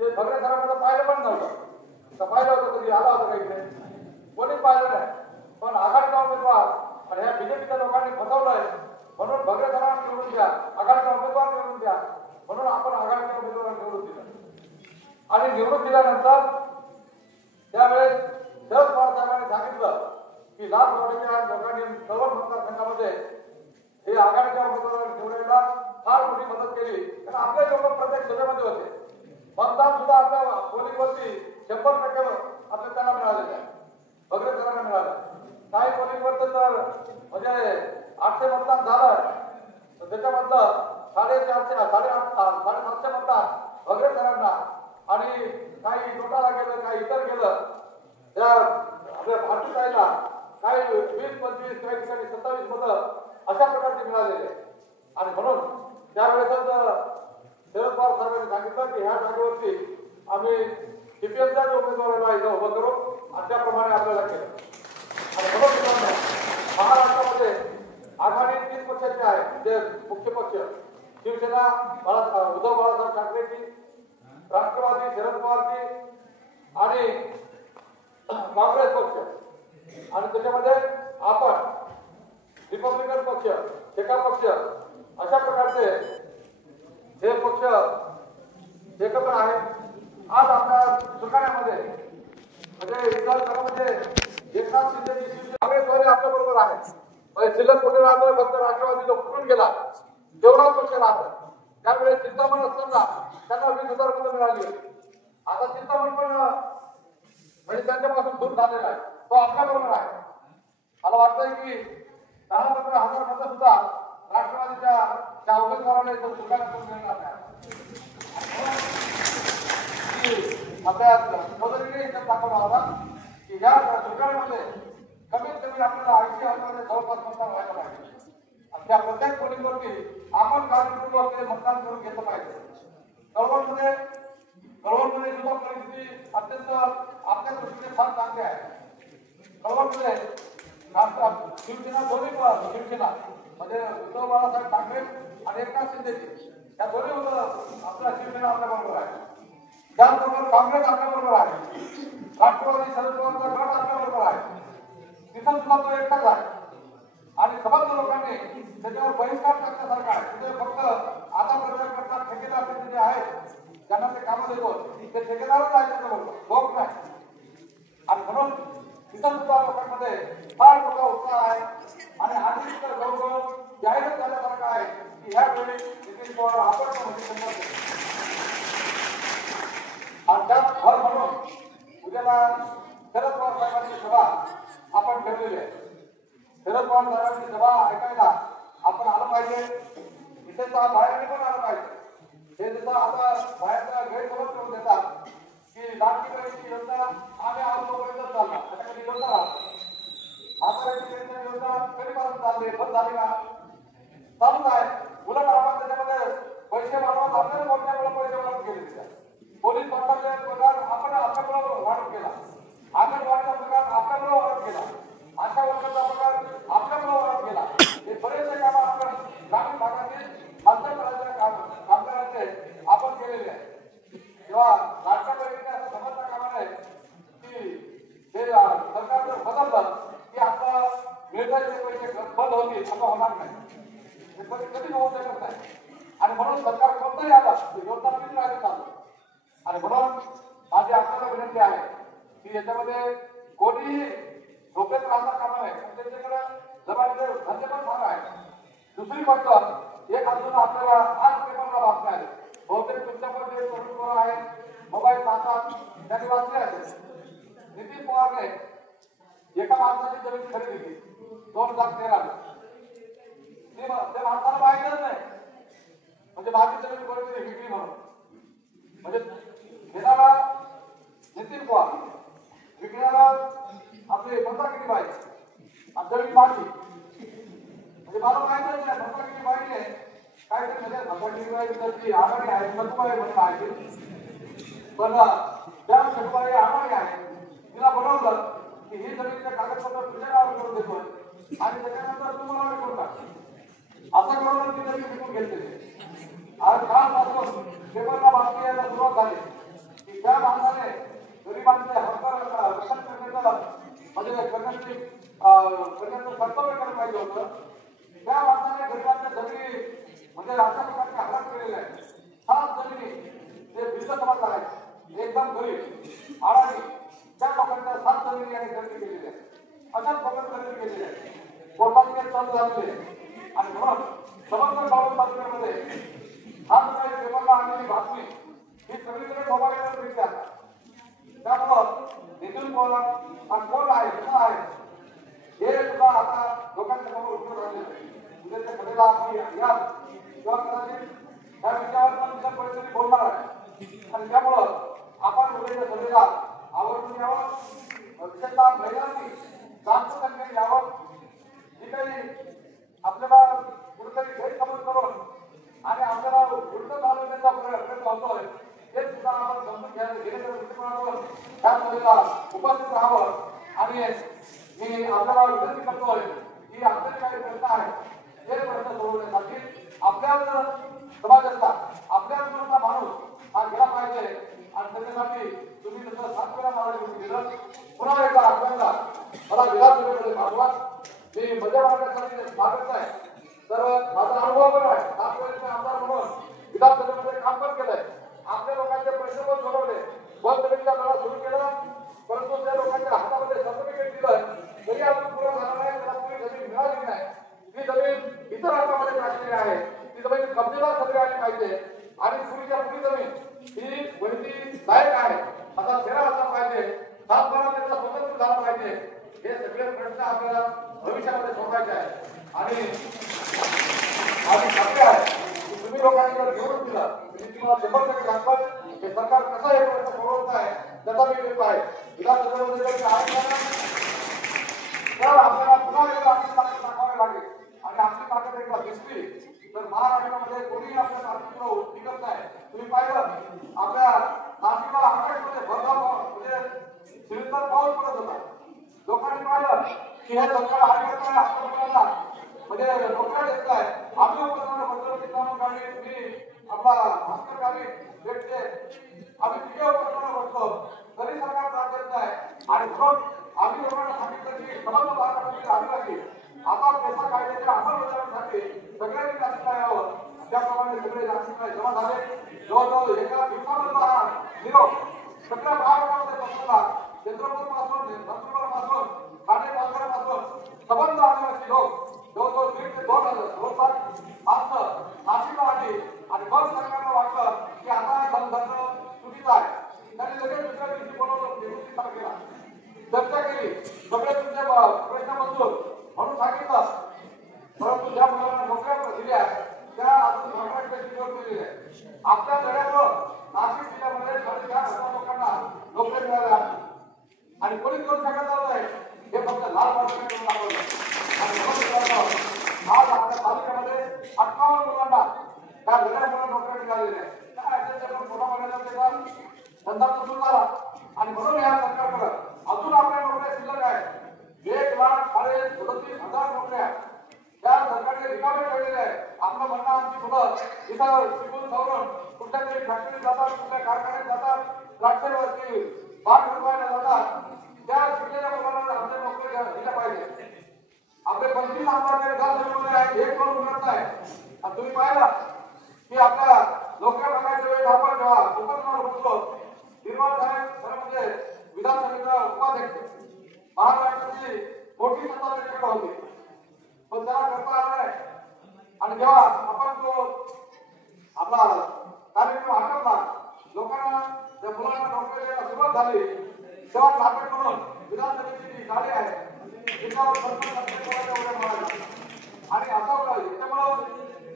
ते भगरेसरांना पाहिलं पण नव्हतं, पाहिलं होतं कधी आला होता काही इकडे कोणीच पाहिलं नाही. पण आघाडीचा उमेदवार आणि ह्या बीजेपीच्या लोकांनी फसवलंय म्हणून भगरेसरांना निवडून द्या, आघाडीचा उमेदवार निवडून द्या म्हणून आपण आघाडीच्या उमेदवाराला निवडून दिलं. आणि निवडून दिल्यानंतर त्यावेळेस शरद पवार साहेबांनी सांगितलं की लाल वाटेच्या लोकांनी कळवण मतदारसंघामध्ये हे आघाडीच्या उमेदवाराला निवडायला फार मोठी मदत केली. कारण आपले लोक प्रत्येक सभेमध्ये होते. मतदान सुद्धा आपल्या पोलिंगवरती 100% आपल्या त्यांना मिळालेलं आहे, भगरेसरांना मिळालं. काही पोलिंगवरती तर म्हणजे 800 मतदान झालं तर त्याच्यामधलं 750 मतदान भगरेसरांना आणि काही नोटाला गेलं काही इतर गेलं त्या आपल्या भारतीताईला काही 20-25 काही ठिकाणी 27 मतं अशा प्रकारचे मिळालेले. आणि म्हणून त्यावेळेसच शरद पवार साहेबांनी सांगितलं की ह्या जागेवरती आम्ही सीपीएमच्या उमेदवाराला इथं उभं करू आणि त्याप्रमाणे आपल्याला केलं. आणि म्हणून पक्षाचे आहेत जे मुख्य पक्ष शिवसेना उद्धव बाळासाहेब ठाकरेची, राष्ट्रवादी शरद पवारची आणि काँग्रेस पक्ष आणि त्याच्यामध्ये आपण रिपब्लिकन पक्ष, शेका पक्ष अशा प्रकारचे हे पक्ष एकत्र आहेत. आज आपल्या सुकाण्यामध्ये म्हणजे एकनाथ शिंदेची काँग्रेसवाले आपल्या बरोबर आहेत. शिल्लक कुठे राहतोय फक्त राष्ट्रवादी जो कुठून गेला तेवढाच पक्ष राहतो. त्यावेळेस चिंतामण असताना त्यांना 20,000 मतं मिळाली. आता चिंतामण पण म्हणजे त्यांच्यापासून दूर झालेला आहे. तो आपल्या बरोबर आहे. मला वाटतंय की 10-15,000 मतं सुद्धा राष्ट्रवादीच्या त्या उमेदवाराने सुकाण्यातून मिळणार नाही. आपल्या चौधरीने इथं दाखवला होता की या सुकाण्यामध्ये कमीत कमी आपल्याला 80,000 जवळपास मतदान व्हायला पाहिजे. त्या प्रत्येक पोलिंगवरती आपण काळजीपूर्वक ते मतदान करून घेतलं पाहिजे. कळवणमध्ये सुद्धा परिस्थिती अत्यंत आपल्या दृष्टीने फार चांगली आहे. कळवणमध्ये शिवसेना दोन्ही शिवसेना म्हणजे उद्धव बाळासाहेब ठाकरे आणि एकनाथ शिंदेची या दोन्ही आपल्या शिवसेना आपल्या बरोबर आहे. त्याचबरोबर काँग्रेस आपल्या बरोबर आहे. राष्ट्रवादी शरद पवारचा गट आपल्या बरोबर आहे. तिथं सुद्धा तो एकटाच आहे आणि समस्त लोकांनी त्याच्यावर बहिष्कार टाकण्यासारखा आहे. तिथे फक्त आता प्रचार करतात ठेकेदार जे आहेत त्यांना ते कामं देतो ते ठेकेदारच आहे त्याच्याबरोबर लोक नाही. आणि म्हणून तिथं सुद्धा लोकांमध्ये फार मोठा उत्साह आहे आणि आधी जवळजवळ जाहीर झाल्यासारखं आहे की ह्यावेळी नितीन पवार आपण आणि त्यात भर म्हणून उद्याला शरद पवार साहेबांची सभा आपण ठेवलेली आहे. शरद पवार साहेबांची सभा ऐकायला आपण आलं पाहिजे. इथे बाहेर पण आलं पाहिजे. हे जसं आता बाहेरचा गैरसमज करून देतात की लाडकी बहिणीची योजना आम्ही आजोपर्यंत चालणार त्याच्यामध्ये योजना राहतो. आताची पेन्शन योजना कधीपासून चालली बंद झाली का? चालूच आहे. उलट आपण त्याच्यामध्ये पैसे वाढवत आपल्याला कोणत्यामुळे पैसे वाढवून गेले. पोलीस पाटलाचे पगार आपण आपल्यामुळे वाढवून केला. अंगणवाडीचा पगार आपल्यामुळे वाढवून केला. आशा वर्गाचा पगार आपल्यामुळे वाढवून केला. हे बरेचसे काम आपण ग्रामीण भागातील हस्तकलेच्या कामगारांचे आपण केलेले आहे. तेव्हा लाडक्या बहिणीने असं समजता कामा नये की हे सरकार जर बदललं की आपला मिळणारे पैसे बंद होतील असं होणार नाही. हे कधीच होऊ शकत नाही. आणि म्हणून सरकार कोणताही आला योजना किती राहते चालू. आणि म्हणून माझी आपल्याला विनंती आहे की याच्यामध्ये कोणीही झोपेत राहता कामा नये. त्यांच्याकडे जबाबदारी धंदे पण फार आहे. दुसरी गोष्ट एक अजून आपल्याला आज पेपरला बातम्या आली. बहुतेक तुमच्यामध्ये तरुण आहे मोबाईल पाहतात त्यांनी वाचले असेल. नितीन पवारने एका माणसाची जमीन खरेदी केली 2013 ते माणसाला माहितच नाही म्हणजे माझी जमीन कोणीतरी विकली म्हणून. म्हणजे घेणारा नितीन पवार विकणारा आपले मंदाकिनी बाई आणि जमीन माझी. म्हणजे मला माहितच नाही मंदाकिनी बाईने काहीतरी म्हणजे मंदाकिनी बाई त्याची आघाडी आहे सतुबाई म्हणून आहे. पण त्या सतुबाई आघाडी आहे. तिला बनवलं की ही जमिनीचे कागदपत्र तुझ्या नावावर करून देतोय आणि त्याच्यानंतर तुम्हाला विकून टाक असं करून ती जमीन विकून घेतली. आज कालपासून पेपरला बातमी यायला सुरुवात झाली की त्या माणसाने गरिबांचे हक्क रक्षण करण्याचं म्हणजे करण्याचं कर्तव्य करायला पाहिजे होतं. त्या माणसाने गरिबांच्या जमिनी म्हणजे अशा प्रकारचे हल्ला केलेले आहे. 7 जमिनी ते भिल्ल समजला आहे एकदम गरीब आडाणी त्या लोकांच्या 7 जमिनी यांनी खरेदी केलेल्या आहेत. अशाच प्रकारे खरेदी केलेली आहे. कोर्टाचे चालू झालेले आणि म्हणून समग्र गाव तालुक्यामध्ये हा काही पेपरला आलेली बातमी ही सगळीकडे मोबाईलवर मिळते. त्यामुळं नितीन पवार हा कोण आहे कसा आहे हे सुद्धा आता लोकांच्या समोर उभं राहिले. उद्याच्या सभेला आपण या किंवा कदाचित त्या विषयावर पण इतर परिस्थिती बोलणार आहे. आणि त्यामुळं आपण उद्याच्या सभेला आवर्जून यावं. विशेषतः महिलांनी जास्त संख्येने यावं. जी काही आपल्याला कुठेतरी गैरसमज करून आणि आपल्याला उलट चालवण्याचा प्रयत्न होतोय ते सुद्धा आपण समजून घेण्याच्या दृष्टिकोनातून त्या सभेला उपस्थित राहावं. आणि मी आपल्याला विनंती करतोय की आपले काही प्रश्न आहेत हे प्रश्न सोडवण्यासाठी आपल्या समाजातला आपल्या माणूस हा गेला पाहिजे आणि त्याच्यासाठी तुम्ही जसं 7 वेळा मला दिलं पुन्हा एकदा आपल्याला मला विधानसभेमध्ये पाठवा. मी मजा मारण्यासाठी स्वागत आहे. तर माझा अनुभव पण आहे. 7 वेळेस आमदार म्हणून विधानसभेमध्ये काम पण केलंय. आपल्या लोकांचे प्रश्न पण सोडवले. बंदरीचा लढा सुरू केला, परंतु त्या लोकांच्या हातामध्ये सर्टिफिकेट दिलं तरी अजून पुरं झालं नाही. त्याला पुरी जमीन मिळाली नाही. ती जमीन इतर हातामध्ये टाकलेली आहे. ती जमीन कब्जेदार सगळे आली पाहिजे आणि पुरीच्या पुरी जमीन ही वैधी लायक आहे असा चेहरा असला पाहिजे. 7-12 त्याचा स्वतंत्र झाला पाहिजे. हे सगळे प्रश्न आपल्याला भविष्यामध्ये सोडवायचे आहे आणि खात्री आहे की तुम्ही लोकांनी जर निवडून दिलं मी तुम्हाला 100% दाखवत हे सरकार कसं हे प्रश्न सोडवत आहे त्याचा मी घेतो आहे. विधानसभेमध्ये जर आहे तर आपल्याला पुन्हा एकदा आपली ताकद दाखवावी लागेल आणि आपली ताकद एकदा दिसली तर महाराष्ट्रामध्ये कोणीही आपल्या ताकदीवर टिकत नाही. तुम्ही पाहिलं आपल्या नाशिकला आकाशमध्ये भरधाव म्हणजे सिलिंडर पाऊस पडत होता. लोकांनी पाहिलं की हे सरकार हाताला म्हणजे नोकऱ्या देत आहे. आम्ही उपकरण बदलून काढले मी आपला भास्कर गावी भेटते आम्ही तिथे उपकरण बघतो तरी सरकार त्रास देत नाही आणि म्हणून आम्ही लोकांना सांगितलं की समजा महाराष्ट्रातील आदिवासी आता पैसा कायद्याच्या अंमलबजावणीसाठी सगळ्यांनी नाशिकला यावं. त्याप्रमाणे सगळे नाशिकला जमा झाले. जवळजवळ एका दिवसामध्ये हा निरोप सगळ्या महाराष्ट्रामध्ये पोहोचला. चंद्रपूर पासून नंदुरबार पासून ठाणे पालघर संबंध आदिवासी लोक जवळजवळ 1.5 ते 2 हजार माणसं नाशिकला आली आणि मग सरकारला वाटलं की आता धंदा चुकीचा आहे. त्यांनी लगेच दुसऱ्या दिवशी बोलवलं निवृत्ती तारखेला चर्चा केली. सगळे तुमचे प्रश्न मंजूर म्हणून सांगितलं. परंतु ज्या मुलांना नोकऱ्या दिल्या त्या अजून कॉन्ट्रॅक्टची निवड केलेली आहे. आपल्या लढ्यामुळं नाशिक जिल्ह्यामध्ये 4,500 लोकांना नोकऱ्या मिळाल्या आणि कोणीच करू शकत नाही. हे फक्त लाल माणसाने करून दाखवलं आणि आज आपल्या तालुक्यामध्ये 58 मुलांना त्या लढ्यामुळे नोकऱ्या मिळालेल्या आहेत. काय पण मोठा महिन्याचा धंदा सुरू झाला आणि म्हणून या सरकारकडे अजून आपल्या नोकऱ्या शिल्लक आहेत. 1,37,000 नोकऱ्या त्या सरकारने रिकामे ठेवलेल्या आहेत. आपलं म्हणणं आमची मुलं इथं शिकून सवरून कुठल्या तरी फॅक्टरीत जातात, कुठल्या कारखान्यात जातात, द्राक्षावरती बाग बनवायला जातात. त्या शिकलेल्या मुलांना आपल्या नोकऱ्या दिल्या पाहिजे. आपले 25 आमदार विधानसभेमध्ये आहेत, एक पण उमरत नाही. आणि तुम्ही पाहिला की आपल्या नोकऱ्या बघायच्या वेळी आपण जेव्हा उपक्रमावर बघतो निर्माण साहेब म्हणजे विधानसभेचा उपाध्यक्ष महाराष्ट्राची मोठी सत्ता त्यांच्याकडे होती पण त्याला करता आलं नाही. आणि जेव्हा आपण तो आपला कार्यक्रम आटपला लोकांना त्या मुलांना नोकरी द्यायला सुरुवात झाली तेव्हा नाटक म्हणून विधानसभेची जी गाडी आहे त्याच्यावर आणि असं त्याच्यामुळं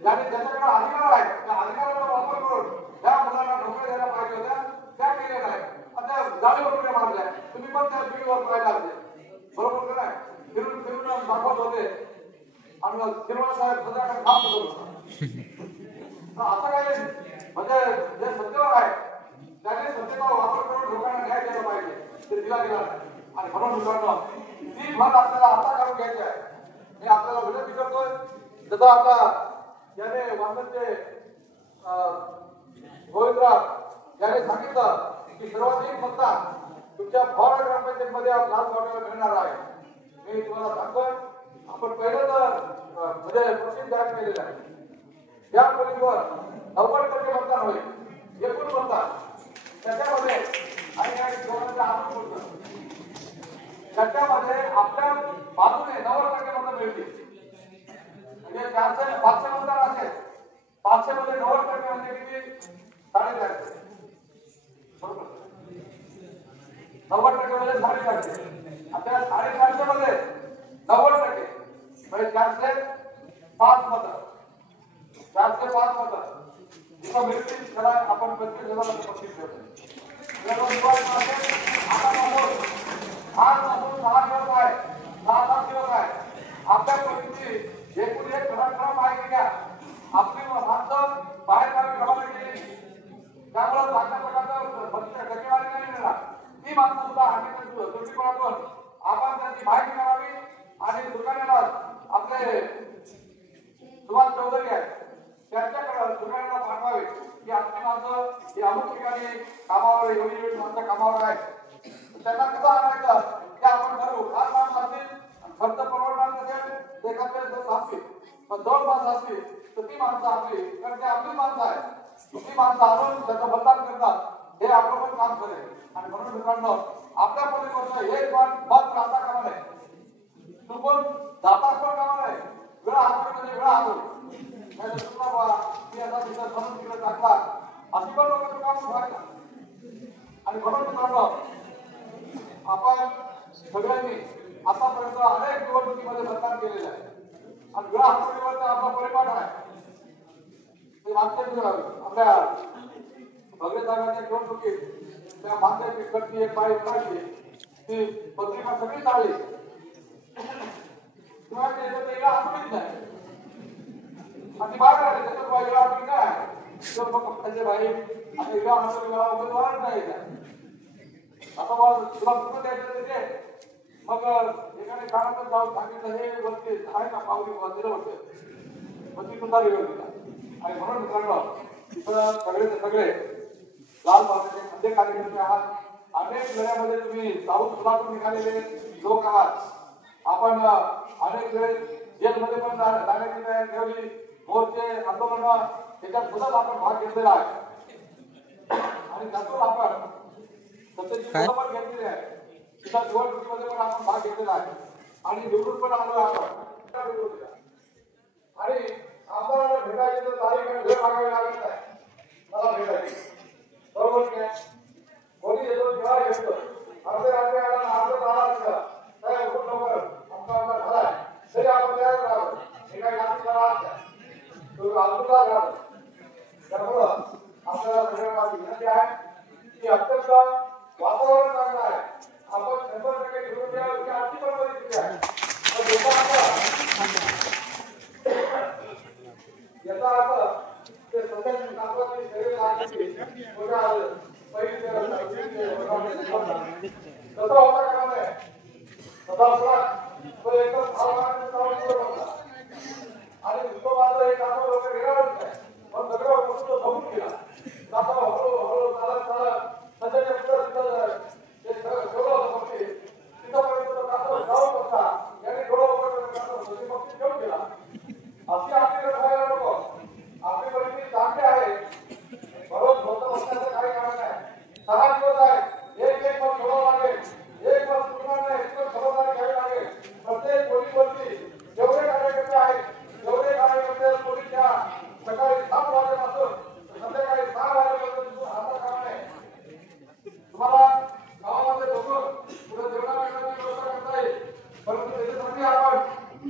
ज्याने ज्याच्याकडे अधिकार आहे त्या अधिकाराचा वापर करून त्या मुलांना नोकरी द्यायला पाहिजे होत्या त्या केलेल्या नाही. आता जाळीवर नोकऱ्या मारल्या तुम्ही पण त्या टीव्हीवर पाहिला असेल बरोबर का नाही. फिरून फिरून दाखवत होते आणि किरवळ साहेब सध्याकडे काम करत असं काही म्हणजे जे सत्तेवर आहे त्याने सत्तेचा वापर करून लोकांना न्याय द्यायला पाहिजे ते दिला गेला आणि म्हणून मित्रांनो ती भर आपल्याला आता काढून घ्यायची आहे. मी आपल्याला विनंती करतोय जसं आता याने वांगणचे गोविंदराव याने सांगितलं की सर्वाधिक मतदान तुमच्या फॉर ग्रामपंचायतीमध्ये लाल वाटायला मिळणार आहे. मी तुम्हाला सांगतोय आपण पहिलं तर म्हणजे पक्षी जाहीर केलेलं आहे त्या पोलीसवर 90% मतदान होईल. एकूण मतदान त्याच्यामध्ये आणि दोघांचा आरोप होतो त्याच्यामध्ये आपल्या बाजूने 90% मतं मिळतील. म्हणजे 400-500 मतदार असेल 500 मध्ये 90% म्हणजे किती 4.5 बरोबर 90% मध्ये 4.5 आपल्या 4.5 मध्ये 90% म्हणजे 405 मतं 405 मतं इथं मिळतील. त्याला आपण 25,000 बक्षीस देतो. आजपासून 6 दिवस आहे 6-7 दिवस आहे आपल्या परिस्थिती एकूण एक घटनाक्रम माहिती घ्या. आपली माणसं बाहेर गावी रवाना केली त्यामुळे चांगल्या प्रकारचं टक्केवारी नाही मिळणार. ती माणसं सुद्धा हकीकत दृष्टिकोनातून आपण त्यांची माहिती करावी आणि दुकानाला आपले सुभाष चौधरी आहेत त्यांच्याकडे सगळ्यांना पाठवावे की आपली माणसं हे अमुक ठिकाणी कामावर एवढी माणसं कामावर आहेत त्यांना कसं आणायचं ते आपण ठरवू. फार माणसं असतील खर्च परवडणार नसेल ते खर्च असतील पण 2 माणसं असतील तर ती माणसं आपली कारण ते आपली माणसं आहे ती माणसं आणून त्याचं बदलाव करतात हे आपलं पण काम करेल. आणि म्हणून मित्रांनो आपल्या पलीकडचं एक पण मत राहता कामा नये चुकून जाता पण कामा नये वेळा हातोडी म्हणजे वेळा हातोडी नाही चुकला बा मी आता तिथं म्हणून तिकडे टाकला अशी पण लोक काम व्हायला. आणि म्हणून मित्रांनो आपण सगळ्यांनी आतापर्यंत अनेक निवडणुकीमध्ये मतदान केलेलं आहे आणि वेळा हातोडीवर आपला परिपाठ आहे ते मागच्या आपल्या भगवे साहेबांच्या निवडणुकीत त्या मागच्या कडची एक बाई म्हणाली ती पत्रिका सगळी चालली किंवा वेळा हातोडीच नाही आणि बाहेर आले त्याच्यात वेळा हातोडी काय मग त्याचे भाई आणि वेळा हातोडीला उमेदवारच नाही आता मग तुला कुठं द्यायचं ते मग एकाने कानातच जाऊन सांगितलं हे वरती आहे का पावली दिलं होतं मग ती सुद्धा वेळ दिला. आणि म्हणून मित्रांनो तिथं सगळेचे सगळे लाल बाबाचे खंडे कार्यकर्ते आहात अनेक लढ्यामध्ये तुम्ही साऊथ सोलापूर निघालेले लोक आहात. आपण अनेक वेळेस जेलमध्ये पण जाण्याची तयारी ठेवली मोर्चे आंदोलन त्याच्यात सुद्धा आपण भाग घेतलेला आहे आणि त्यातून आपण सत्तेची पण घेतलेली आहे तिथं निवडणुकीमध्ये पण आपण भाग घेतलेला आहे आणि निवडून पण आलो आपण आणि आम्हाला भेटायची तर तारीख वेळ मागावी लागत नाही मला भेटायची बरोबर काय कोणी येतो जेव्हा घेतो अर्धे अर्धे अर्ध झाला काय खूप लवकर आमचा झालाय तरी आपण तयार राहतो हे काही आधी राहत तो अजूनला राहतो त्यामुळं आपल्याला सगळ्यांना विनंती आहे की अत्यंत वातावरण चांगलं आहे आपण 100% घेऊन द्यावं की आजची पण परिस्थिती आहे पण याचा अर्थ ते स्वतःची कामाची शरीर लागली मोठ्या पहिली तसं होता का नाही सदा तो एकदम भावना आणि तो माझं एक काम लोक निराळच नाही पण सगळं गोष्ट बघून गेला आता हळूहळू चालत चालत सध्याच्या पुढं ते ठेवलं होतं पक्षी तिथंपर्यंत कासव जाऊन बसता याने डोळं पक्षी ठेवून गेला अशी आपल्याकडे व्हायला नको आपली परिस्थिती चांगली आहे बरोबर होतं बसण्याचं काही कारण नाही 6 दिवस आहे एक पण ठेवावं लागेल एक पण चुकणार नाही एक पण खबरदारी घ्यावी लागेल प्रत्येक पोलीसवरती जेवढे कार्यकर्ते आहेत जेवढे कार्यकर्ते पोलीसच्या सकाळी 7 वाजेपासून संध्याकाळी 6 वाजेपर्यंत हातात काम नाही तुम्हाला गावामध्ये बघून पुढे जेवणाची व्यवस्था करता येईल परंतु त्याच्यासाठी आपण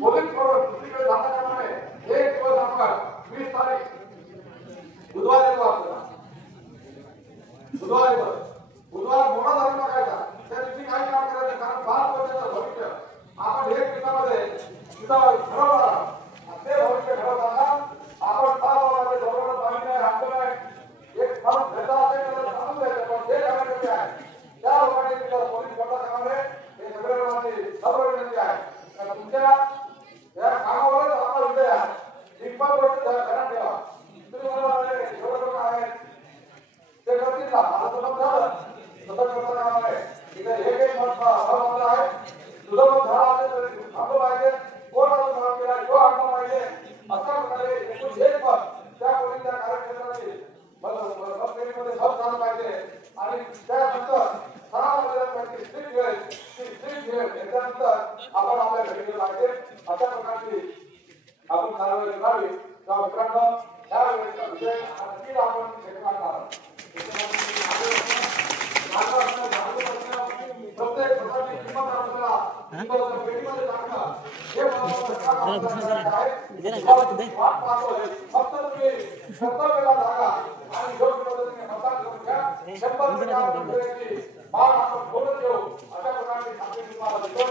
पोलीस करून दुसरीकडे जाता कामा नये एक दिवस आपण 20 तारीख बुधवार येतो आपल्याला बुधवार मोठा धरून टाकायचा त्या दिवशी काही काम करायचं कारण 5 वर्षाचं भविष्य आपण 1 दिवसामध्ये तिथं ठरवणार ते भविष्य ठरवताना आपण 5 वर्षाचे जवळ पाणी नाही राखलं नाही एक फरक भेटला असेल तर सांगून द्यायचं पण जे कार्यकर्ते आहे त्या लोकांनी तिथं पोलीस करता कामाने हे सगळे लोकांची सर्व विनंती आहे तुमच्या या कामावरच आपला विजय आहे इतका गोष्ट घरात ठेवा तुम्ही मला एवढं लोक आहेत ते करतील ना आता मग झालं तसं करता कामा नये इथे एक मत आहे तुझं मत झाला असेल तर थांबलं पाहिजे कोण अजून काम केला तो आणलं पाहिजे अशा प्रकारे एकूण एक मत त्या पोलीसच्या कार्यक्षेत्रातील मध्ये मत झालं पाहिजे आणि त्यानंतर सणामध्ये स्ट्रीट वेळ याच्यानंतर आपण आपल्या घरी गेलं पाहिजे अशा प्रकारची आपण कारवाई करावी त्या मित्रांनो या वेळेचा विषय नक्कीच आपण घेतला आहोत प्रत्येक प्रकारची किंमत आपल्याला पेटीमध्ये टाकणं हे फक्त तुम्ही कर्तव्याला जागा आणि योग्य पद्धतीने मतदान करून घ्या 100% मान आपण बोलत घेऊ अशा प्रकारची खात्री तुम्हाला देतो.